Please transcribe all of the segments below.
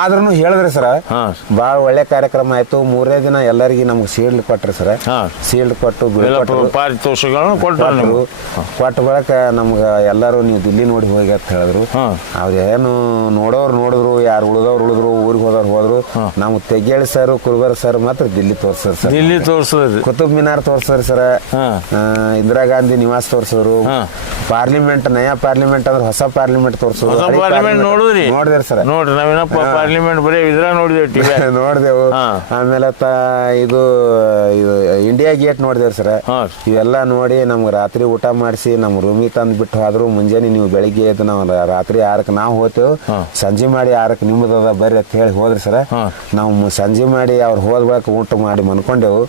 ಆದ್ರೂ ಹೇಳಿದ್ರೆ ಸರ್. ಬಹಳ ಒಳ್ಳೆ ಕಾರ್ಯಕ್ರಮ ಆಯ್ತು. ಮೂರನೇ ದಿನ ಎಲ್ಲರಿಗೆ ನಮ್ಗೆ ಸೀಲ್ಡ್ ಕೊಟ್ರಿ ಸರ್. ಸೀಲ್ಡ್ ಕೊಟ್ಟು ಕೊಟ್ಟರು ಕೊಟ್ಟ ಬಳಿಕ ನಮ್ಗೆ ಎಲ್ಲರೂ ನೀವು ದಿಲ್ಲಿ ನೋಡಿ ಹೋಗಿ ಅಂತ ಹೇಳಿದ್ರು. ಅವ್ರು ಅವ್ರೇನು ನೋಡೋರು ನೋಡಿದ್ರು ಯಾರು ಉಳಿದವ್ರು ಉಳಿದ್ರು ಊರಿಗೆ ಹೋದವ್ರು ಹೋದ್ರು. ನಮ್ಗೆ ತೆಗೇಳಿ ಸರ್ ಕುರುಬರ್ ಸರ್ ಮಾತ್ರ ದಿಲ್ಲಿ ತೋರ್ಸರ್ ಸರ್ ದಿಲ್ಲಿ ತೋರ್ಸೋದು. ಕುತುಬ್ ಮಿನಾರ್ ತೋರ್ಸರ್ ಸರ್. ಇಂದಿರಾ ಗಾಂಧಿ ನಿವಾಸ್ ತೋರ್ಸೋರು. ಪಾರ್ಲಿಮೆಂಟ್ ನಯಾ ಪಾರ್ಲಿಮೆಂಟ್ ಅಂದ್ರೆ ಹೊಸ ಪಾರ್ಲಿಮೆಂಟ್ ತೋರ್ಸೋರು. ನೋಡಿದ್ರಿ. ಸರ್ ನೋಡ್ರಿ ನಾವೇನಪ್ಪ ಪಾರ್ಲಿಮೆಂಟ್ ಬರೀ ಇದ್ರ ನೋಡಿದೇವ್ ಟಿವಿ ನೋಡಿದೆವು. ಆಮೇಲೆ ತ ಇದು ಇದು ಇಂಡಿಯಾ ಗೇಟ್ ನೋಡಿದೆವು ಸರ್. ಇವೆಲ್ಲ ನೋಡಿ ನಮ್ಗೆ ರಾತ್ರಿ ಊಟ ಮಾಡಿಸಿ ನಮ್ಮ ರೂಮಿಗೆ ತಂದು ಬಿಟ್ಟು ಹೋದ್ರು ಮುಂಜಾನೆ ನೀವು ಬೆಳಿಗ್ಗೆ ಎದ್ದು ನಾವು ರಾತ್ರಿ ಆರಕ್ಕೆ ನಾವು ಹೋಗ್ತೇವೆ. ಸಂಜೆ ಮಾಡಿ ಆರಕ್ಕೆ ನಿಮ್ಮದದ ಬರ್ರಿ ಅಂತ ಹೇಳಿ ಹೋದ್ರಿ ಸರ್. ನಾವು ಸಂಜೆ ಮಾಡಿ ಅವ್ರು ಹೋದ ಬಳಿಕ ಊಟ ಮಾಡಿ ಮನ್ಕೊಂಡೆವು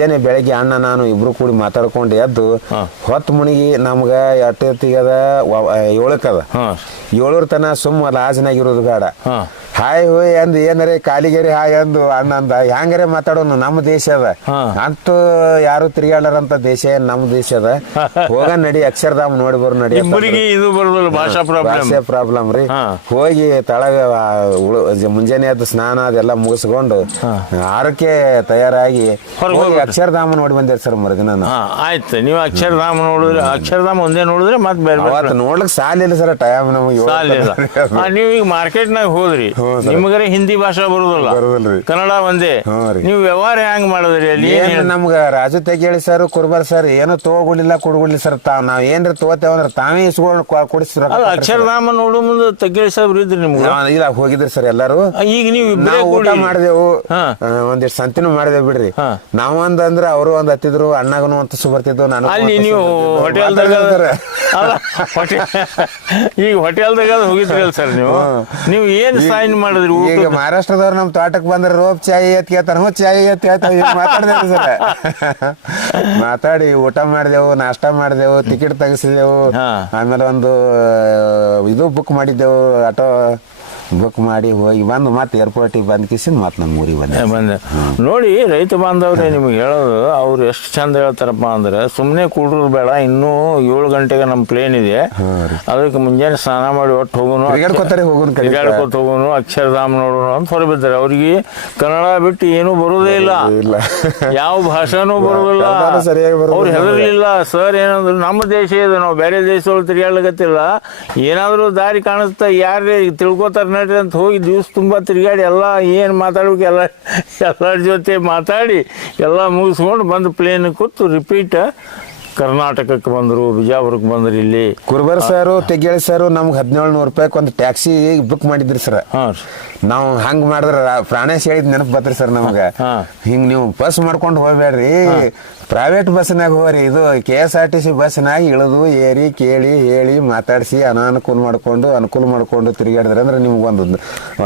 ಮುಂಜಾನೆ ಬೆಳಗ್ಗೆ ಅಣ್ಣ ನಾನು ಇಬ್ರು ಕೂಡಿ ಮಾತಾಡ್ಕೊಂಡು ಎದ್ದು ಹೊತ್ತ ಮುಣಿಗಿ ನಮ್ಗೆ ಎಟ್ಟಿಗದ ಏಳಕ್ಕದ. ಏಳರ ತನ ಸುಮ್ಮ ಲಾಜ್ನಾಗಿರೋದು ಬೇಡ. ಹಾಯ್ ಹೋಯ್ ಅಂದ್ ಏನರೇ ಕಾಲಿಗೆರಿ ಹಾಯ್ ಅಂದು ಅಣ್ಣ ಅಂದ ಹ್ಯಾಂಗರೆ ಮಾತಾಡೋನು ನಮ್ಮ ದೇಶ ಅದ. ಅಂತೂ ಯಾರು ತಿರುಗಾಡರಂತ ದೇಶ ಏನ್ ನಮ್ಮ ದೇಶ ಅದ. ಹೋಗ ನಡಿ ಅಕ್ಷರಧಾಮ ನೋಡಿ ಬರು ನಡಿ ಇದು ಭಾಷಾ ಪ್ರಾಬ್ಲಮ್ ಪ್ರಾಬ್ಲಮ್ ರೀ. ಹೋಗಿ ತಳಗ ಮುಂಜಾನೆ ಅದು ಸ್ನಾನ ಅದೆಲ್ಲ ಮುಗಿಸ್ಕೊಂಡು ಆರಕ್ಕೆ ತಯಾರಾಗಿ. ಅಕ್ಷರಧಾಮ ನೋಡಿ ಬಂದಿರಿ ಸರ್ ಮರುದಿನ ಆಯ್ತು. ನೀವು ಅಕ್ಷರಧಾಮ ನೋಡಿದ್ರೆ ಅಕ್ಷರಧಾಮ ಒಂದೇ ನೋಡಿದ್ರೆ ಮತ್ತೆ ಬೇರೆ ಅವತ್ತು ಸಾಲಿಲ್ಲ ಸರ್ ಟೈಮ್ ನಮಗೆ ನೀವು ಈಗ ಮಾರ್ಕೆಟ್ನಾಗ ಹೋದ್ರಿ. ನಿಮಗರೆ ಹಿಂದಿ ಭಾಷಾ ಬರುದಿಲ್ಲ? ಬರುದಿಲ್ರಿ. ಕನ್ನಡ ಒಂದೇ? ಹ್ಞೂ. ನೀವು ವ್ಯವಹಾರ ಹೆಂಗ್ ಮಾಡಿದ್ರಿ ಅಲ್ಲಿ? ಏನ್ ಏನ್ ನಮ್ಗ ರಾಜು ತೆಗೇಳಿ ಸರ್ ಕುರ್ಬಾರ್ ಸರ್ ಏನು ತಗೋಗುಡಿಲ್ಲ ಕೊಡ್ಗುಡಿಲ್ಲ ಸರ್ ತಾವ್ ನಾವ್ ಏನ್ರ ತಗೋತೇವ ಅಂದ್ರ ತಾವೇ ಇಸ್ಕೊಂಡು ಕೊಡಿಸ್ರ ಅಲ್ಲ ಅಕ್ಷರಧಾಮ ನೋಡು ಮುಂದೆ ತಗ್ಗೇಳಿ ಸರ್ ಇದ್ರಿ ನಿಮ್ಗೆ? ಇಲ್ಲ ಹೋಗಿದ್ರಿ ಸರ್ ಎಲ್ಲಾರು. ಈಗ ನೀವು ಇಬ್ಬರೇ ನಾವು ಊಟ ಕೂಡಿ. ಮಾಡಿದೆವು. ಹಾ. ಒಂದಿಷ್ಟು ಸಂತಿನೂ ಮಾಡಿದೆವು ಬಿಡ್ರಿ. ನಾವ್ ಒಂದ್ ಅಂದ್ರ ಅವರು ಒಂದ್ ಹತ್ತಿದ್ರು ಅಣ್ಣಗನು ಅಂತ ಬರ್ತಿದ್ವು ನಾನು ಅಲ್ಲಿ ನೀವು ಹೋಟೆಲ್ದಾಗ ಅಲ್ಲ ಹೋಟೆಲ್ ಈಗ ಹೋಟೆಲ್ದಾಗ ಹೋಗಿದ್ರಲ್ಲ ಸರ್ ನೀವು? ನೀವು ಏನ್ ಸೈನ್ ಮಾಡಿದ್ರಿ ಈಗ ಮಹಾರಾಷ್ಟ್ರದವ್ರು ನಮ್ ತೋಟಕ್ ಬಂದ್ರೆ ರೋಪ್ ಚಾಯ್ ಎತ್ ಕೇಳ್ತಾರ ಹ್ಞೂ ಚಾಯ್ ಎತ್ ಹೇಳ್ತಾವ ಮಾತಾಡ್ದೇವು ಸರ್. ಮಾತಾಡಿ ಊಟ ಮಾಡಿದೆವು ನಾಷ್ಟ ಮಾಡಿದೆವು ಟಿಕೆಟ್ ತೆಗಿಸಿದೆವು. ಆಮೇಲೆ ಒಂದು ಇದು ಬುಕ್ ಮಾಡಿದ್ದೆವು ಆಟೋ. ಬುಕ್ ಮಾಡಿ ಹೋಗಿ ಬಂದು ಮತ್ತೆ ಏರ್ಪೋರ್ಟಿಗೆ ಬಂದ್ ಕಿಸಿ ಮತ್ತೆ ನಮ್ಮ ಊರಿಗೆ ಬಂದೆ. ಬಂದೆ. ನೋಡಿ ರೈತ ಬಾಂಧವ್ರೆ ನಿಮ್ಗೆ ಹೇಳೋದು ಅವ್ರು ಎಷ್ಟು ಚಂದ ಹೇಳ್ತಾರಪ್ಪ ಅಂದ್ರೆ ಸುಮ್ಮನೆ ಕೂಡ್ರು ಬೇಡ ಇನ್ನೂ ಏಳು ಗಂಟೆಗೆ ನಮ್ಮ ಪ್ಲೇನ್ ಇದೆ. ಅದಕ್ಕೆ ಮುಂಜಾನೆ ಸ್ನಾನ ಮಾಡಿ ಒಟ್ಟು ಹೋಗೋನು ತಿರ್ಗಾಡ್ಕೊತಾರೆ ಹೋಗೋನು. ತಿರ್ಗಾಡ್ಕೊತ ಹೋಗೋನು ಅಕ್ಷರಧಾಮ ನೋಡೋಣ ಅಂತ ಹೊರಬಿದ್ದಾರೆ. ಅವ್ರಿಗೆ ಕನ್ನಡ ಬಿಟ್ಟು ಏನೂ ಬರೋದೇ ಇಲ್ಲ. ಇಲ್ಲ. ಯಾವ ಭಾಷೆನೂ ಬರೋದಿಲ್ಲ. ಅವ್ರು ಹೆದರ್ಲಿಲ್ಲ ಸರ್ ಏನಂದ್ರು ನಮ್ಮ ದೇಶ ಇದೆ ನಾವು ಬೇರೆ ದೇಶದೊಳಗೆ ತಿರ್ಗಾಡ್ಲಿಕತ್ತಿಲ್ಲ. ಏನಾದರೂ ದಾರಿ ಕಾಣಿಸ್ತಾ ಯಾರೇ ತಿಳ್ಕೊತಾರ ನಡ್ರಿ ಅಂತ ಹೋಗಿ ದಿವಸ ತುಂಬ ತಿರುಗಾಡಿ ಎಲ್ಲ ಏನು ಮಾತಾಡ್ಬೇಕು ಎಲ್ಲ ಎಲ್ಲರ ಜೊತೆ ಮಾತಾಡಿ ಎಲ್ಲ ಮುಗಿಸ್ಕೊಂಡು ಬಂದು ಪ್ಲೇನ್ ಕೂತು ರಿಪೀಟ್ ಕರ್ನಾಟಕಕ್ಕೆ ಬಂದರು ಬಿಜಾಪುರಕ್ಕೆ ಬಂದರು ಇಲ್ಲಿ. ಕುರುಬರ್ ಸರ್ ತೆಗೇಳಿ ಸರ್ ನಮ್ಗೆ ಹದಿನೇಳು ನೂರು ರೂಪಾಯಿ ಒಂದು ಟ್ಯಾಕ್ಸಿ ಬುಕ್ ಮಾಡಿದ್ರಿ ಸರ್ ಹಾಂ ನಾವು ಹಂಗೆ ಮಾಡಿದ್ರೆ ಪ್ರಾಣೇಶ್ ಹೇಳಿದ್ ನೆನಪು ಬತ್ರಿ ಸರ್ ನಮ್ಗೆ. ಹಿಂಗೆ ನೀವು ಬಸ್ ಮಾಡ್ಕೊಂಡು ಹೋಗ್ಬೇಡ್ರಿ. ಪ್ರೈವೇಟ್ ಬಸ್ನಾಗ ಹೋಗ್ರಿ. ಇದು K S R T C ಬಸ್ನಾಗ ಇಳಿದು ಏರಿ ಕೇಳಿ ಹೇಳಿ ಮಾತಾಡಿಸಿ ಅನಾನುಕೂಲ ಮಾಡ್ಕೊಂಡು ಅನುಕೂಲ ಮಾಡ್ಕೊಂಡು ತಿರುಗಾಡಿದ್ರೆ ಅಂದ್ರೆ ನಿಮ್ಗೆ ಒಂದು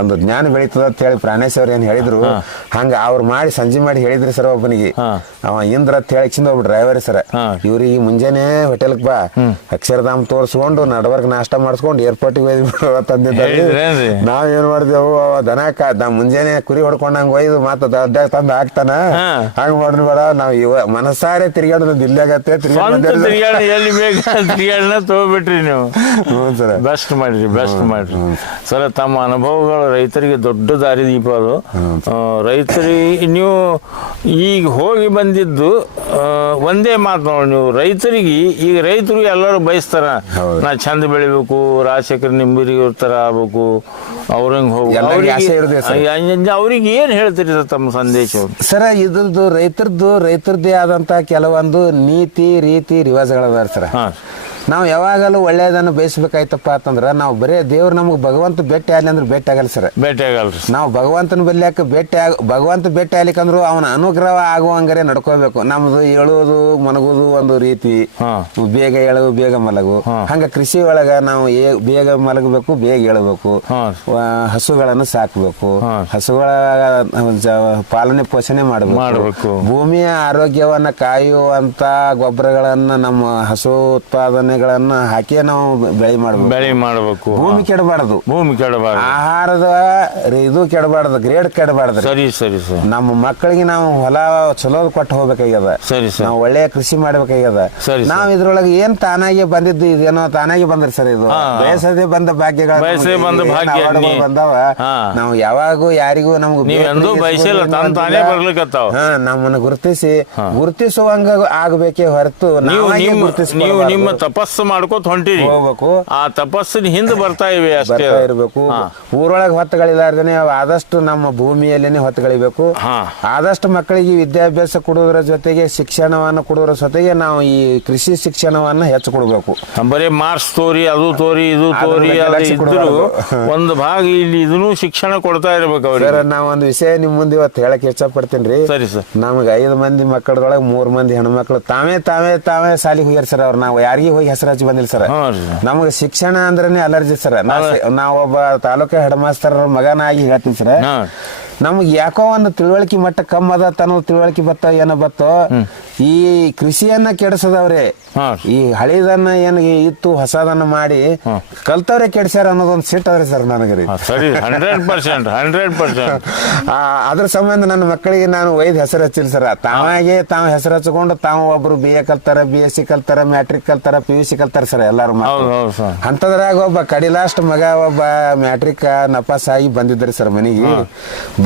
ಒಂದು ಜ್ಞಾನ ಬೆಳೀತದ ಅಂತ ಹೇಳಿ ಪ್ರಾಣೇಶ್ ಅವ್ರು ಏನು ಹೇಳಿದ್ರು. ಹಂಗೆ ಅವ್ರು ಮಾಡಿ ಸಂಜೆ ಮಾಡಿ ಹೇಳಿದ್ರಿ ಸರ್ ಒಬ್ಬನಿಗೆ. ಅವ ಇಂದ್ರ ಅಂತ ಹೇಳಿ ಚಿಂದ ಒಬ್ಬ ಡ್ರೈವರ್ ಸರ್. ಇವ್ರಿಗೆ ಮುಂಜಾನೆ ಹೋಟೆಲ್ಗೆ ಬಾ. ಅಕ್ಷರಧಾಮ್ ತೋರಿಸ್ಕೊಂಡು ನಡವರ್ಕ್ ನಾಷ್ಟ ಮಾಡಿಸ್ಕೊಂಡು ಏರ್ಪೋರ್ಟಿಗೆ ಒಯ್ದು ತಂದಿದ್ದಾರೆ? ನಾವ್ ಏನ್ ಮಾಡಿದೆವು? ದನ ಮುಂಜಾನೆ ಕುರಿ ಹೊಡ್ಕೊಂಡಂಗ್ ಒಯ್ದು ಮತ್ತ ದಡ್ಡ ತಂದು ಹಾಕ್ತಾನ. ಹಂಗ ಮಾಡ್ರಿ ಬೇಡ. ನಾವ್ ಇವ ಮನಸಾರೆ ತಿರ್ಗಾಡೋದು ಇಲ್ಲಾಗತ್ತೆ ಸ್ವಂತ ತಿರುಗಾಡಿ ಎಲ್ಲಿ ಬೇಕು ತಿರ್ಗಾಡನ ತಗೋಬಿಟ್ರಿ ನೀವು. ಹ್ಞೂ ಸರ್. ಬೆಸ್ಟ್ ಮಾಡಿರಿ ಬೆಸ್ಟ್ ಮಾಡಿರಿ. ಸರ್ ತಮ್ಮ ಅನುಭವಗಳು ರೈತರಿಗೆ ದೊಡ್ಡ ದಾರಿದೀಪ ಅದು ರೈತರಿ ರೈತರಿಗೆ ನೀವು ಈಗ ಹೋಗಿ ಬಂದಿದ್ದು ಒಂದೇ ಮಾತು ನೋಡಿ ನೀವು. ರೈತರಿಗೆ ಈಗ ರೈತರು ಎಲ್ಲರೂ ಬಯಸ್ತಾರ. ನಾ ಚಂದ ಬೆಳಿಬೇಕು ರಾಜಶೇಖರ್ ನಿಂಬಿರಿಗೆ ಇರ್ತಾರ ಆಗ್ಬೇಕು. ಅವ್ರಂಗ್ ಹೋಗಿ. ಅವ್ರಿಗೆ ಏನ್ ಹೇಳ್ತೀರಿ ಸರ್ ತಮ್ಮ ಸಂದೇಶ? ಸರ ಇದ್ರದ್ದು ರೈತರದ್ದು ರೈತರದ್ದೇ ಆದಂತ ಕೆಲವೊಂದು ನೀತಿ ರೀತಿ ರಿವಾಜ್ಗಳದಾರ ಸರ್. ನಾವು ಯಾವಾಗಲೂ ಒಳ್ಳೆಯದನ್ನು ಬಯಸಬೇಕಾಯ್ತಪ್ಪ ಅಂತಂದ್ರೆ ನಾವು ಬರೀ ದೇವ್ರು ನಮ್ಗೆ ಭಗವಂತ ಭೇಟಿ ಆಗ್ಲಿ ಅಂದ್ರೆ ಭೇಟಿ ಆಗಲ್ಲ ಸರ್. ಭೇಟಿ ಆಗಲ್ರಿ ನಾವು ಭಗವಂತನ ಬಲ್ಯಾಕ ಭೇಟಿ ಆಗ ಭಗವಂತ ಭೇಟಿ ಆಗ್ಲಿಕ್ಕಂದ್ರು ಅವನ ಅನುಗ್ರಹ ಆಗುವಂಗರೆ ನಡ್ಕೋಬೇಕು ನಮ್ದು ಏಳೋದು ಮಲಗೋದು ಒಂದು ರೀತಿ. ಬೇಗ ಏಳು ಬೇಗ ಮಲಗು. ಹಂಗ ಕೃಷಿ ಒಳಗ ನಾವು ಏ- ಬೇಗ ಮಲಗಬೇಕು ಬೇಗ ಏಳಬೇಕು ಹಸುಗಳನ್ನು ಸಾಕಬೇಕು. ಹಸುಗಳ ಜ- ಪಾಲನೆ ಪೋಷಣೆ ಮಾಡ್ಬೇಕು. ಮಾಡಬೇಕು. ಭೂಮಿಯ ಆರೋಗ್ಯವನ್ನ ಕಾಯುವಂತ ಗೊಬ್ಬರಗಳನ್ನ ನಮ್ಮ ಹಸು ಉತ್ಪಾದನೆ ಧಾನ್ಯಗಳನ್ನ ಹಾಕಿ ನಾವು ಬೆಳೆ ಮಾಡಬೇಕು. ಬೆಳೆ ಮಾಡಬೇಕು. ಭೂಮಿ ಕೆಡಬಾರದು. ಭೂಮಿ ಕೆಡಬಾರದು. ಆಹಾರದ ಇದು ಕೆಡಬಾರದು ಗ್ರೇಡ್ ಕೆಡಬಾರದು ಸರಿ ಸರಿ ಸರ್. ನಮ್ಮ ಮಕ್ಕಳಿಗೆ ನಾವು ಹೊಲ ಚಲೋದ್ ಕೊಟ್ಟು ಹೋಗ್ಬೇಕಾಗ್ಯದ. ಸರಿ ಸರ್. ನಾವು ಒಳ್ಳೆಯ ಕೃಷಿ ಮಾಡ್ಬೇಕಾಗ್ಯದ. ಸರಿ. ನಾವ್ ಇದ್ರೊಳಗೆ ಏನ್ ತಾನಾಗಿ ಬಂದಿದ್ದು ಇದೇನೋ ತಾನಾಗಿ ಬಂದ್ರಿ ಸರ್ ಇದು. ಬಯಸದೆ ಬಂದ ಭಾಗ್ಯಗಳು ಬಯಸದೆ ಬಂದ ಭಾಗ್ಯ ಬಂದವ. ನಾವು ಯಾವಾಗೂ ಯಾರಿಗೂ ನಮ್ಗೆ ನಮ್ಮನ್ನು ಗುರುತಿಸಿ ಗುರುತಿಸುವಂಗ ಆಗ್ಬೇಕೇ ಹೊರತು ನೀವು ನಿಮ್ಮ ಗುರುತಿಸ್ಕೊಳ್ಬಾರ್ದು. ನಿಮ್ಮ ತಪಸ್ಸು ಮಾಡ್ಕೋತ ಹೊಂಟಿರಿ. ಹೋಗ್ಬೇಕು. ಆ ತಪಸ್ಸಿನ ಹಿಂದೆ ಬರ್ತಾ ಇವೆ ಅಷ್ಟೇ. ಬರ್ತಾ ಇರ್ಬೇಕು. ಊರೊಳಗೆ ಹೊತ್ತುಗಳಿಲಾರ್ದೇನೆ ಆದಷ್ಟು ನಮ್ಮ ಭೂಮಿಯಲ್ಲೇನೆ ಹೊತ್ತುಗಳಿಬೇಕು. ಹಾ. ಆದಷ್ಟು ಮಕ್ಕಳಿಗೆ ವಿದ್ಯಾಭ್ಯಾಸ ಕೊಡೋದ್ರ ಜೊತೆಗೆ ಶಿಕ್ಷಣವನ್ನು ಕೊಡೋದ್ರ ಜೊತೆಗೆ ನಾವು ಈ ಕೃಷಿ ಶಿಕ್ಷಣವನ್ನ ಹೆಚ್ಚು ಕೊಡಬೇಕು. ಬರೀ ಮಾರ್ಕ್ಸ್ ತೋರಿ ಅದು ತೋರಿ ಇದು ಅದ್ರ ತೋರಿ ಬಗ್ಗೆ ಅದು ಲಕ್ಷ್ಯ ಇದ್ರು ಕೊಡಬಾರ್ದು. ಒಂದು ಭಾಗ ಇಲ್ಲಿ ಇದನ್ನು ಶಿಕ್ಷಣ ಕೊಡ್ತಾ ಇರ್ಬೇಕು ಸರ್ ಅವ್ರಿಗೆ ನಾವು ಒಂದು ವಿಷಯ ನಿಮ್ ಮುಂದೆ ಇವತ್ತು ಹೇಳಕ್ ಇಷ್ಟಪಡ್ತೀನಿ ರೀ. ಸರಿ ಸರ್. ನಮ್ಗೆ ಐದು ಮಂದಿ ಮಕ್ಕಳದೊಳಗೆ ಮೂರ್ ಮಂದಿ ಹೆಣ್ಮಕ್ಳು. ತಾವೇ ತಾವೇ ತಾವೇ ಸಾಲಿಗೆ ಹೋಗ್ಯಾರ ಸರ್ ಅವ್ರು. ನಾವು ಯಾರಿಗೆ ಹೋಗಿ ಹೆಸರು ಹಚ್ಚಿ ಬಂದಿಲ್ಲ ಸರ್. ನಮ್ಗೆ ಶಿಕ್ಷಣ ಅಂದ್ರೇನೆ ಅಲರ್ಜಿ ಸರ್. ನಾವೊಬ್ಬ ತಾಲೂಕು ಹೆಡ್ ಮಾಸ್ತರ್ ಮಗನಾಗಿ ಹೇಳ್ತೀನಿ ಸರ್. ನಮ್ಗೆ ಯಾಕೋ ಒಂದು ತಿಳುವಳಿಕೆ ಮಟ್ಟ ಕಮ್ಮದ ಅದ ತನ್ನ ತಿಳುವಳಿಕೆ ಬತ್ತ ಏನೋ ಬತ್ತೋ ಈ ಕೃಷಿಯನ್ನ ಕೆಡಿಸದವ್ರೆ ಈ ಹಳೇದನ್ನ ಏನ್ ಇತ್ತು ಹೊಸದನ್ನ ಮಾಡಿ ಕಲ್ತವ್ರೆ ಕೆಡ್ಸ್ಯಾರ ಅನ್ನೋದೊಂದು ಸಿಟ್ ಅದ್ರಿ ಸರ್ ನನಗೆ ರೀ. ಸರಿ. ಹಂಡ್ರೆಡ್ ಪರ್ಸೆಂಟ್ ಹಂಡ್ರೆಡ್ ಪರ್ಸೆಂಟ್ ಅದ್ರ ಸಂಬಂಧ ನನ್ನ ಮಕ್ಕಳಿಗೆ ನಾನು ವೈದ್ಯ ಹೆಸರು ಹಚ್ಚಿಲ್ಲ ಸರ್. ತಾವಾಗೆ ತಾವು ಹೆಸರು ಹಚ್ಕೊಂಡು ತಾವು ಒಬ್ರು ಬಿ ಎ ಕಲ್ತಾರ ಬಿ ಎಸ್ ಸಿ ಕಲ್ತಾರ ಮ್ಯಾಟ್ರಿಕ್ ಕಲ್ತಾರ ಪಿ ಯು ಸಿ ಕಲ್ತಾರ ಸರ್ ಎಲ್ಲಾರು ಅಂತದ್ರಾಗ ಒಬ್ಬ ಕಡಿಲಾಸ್ಟ್ ಮಗ ಒಬ್ಬ ಮ್ಯಾಟ್ರಿಕ್ ನಪಾಸ್ ಆಗಿ ಬಂದಿದ್ರಿ ಸರ್ ಮನೆಗೆ.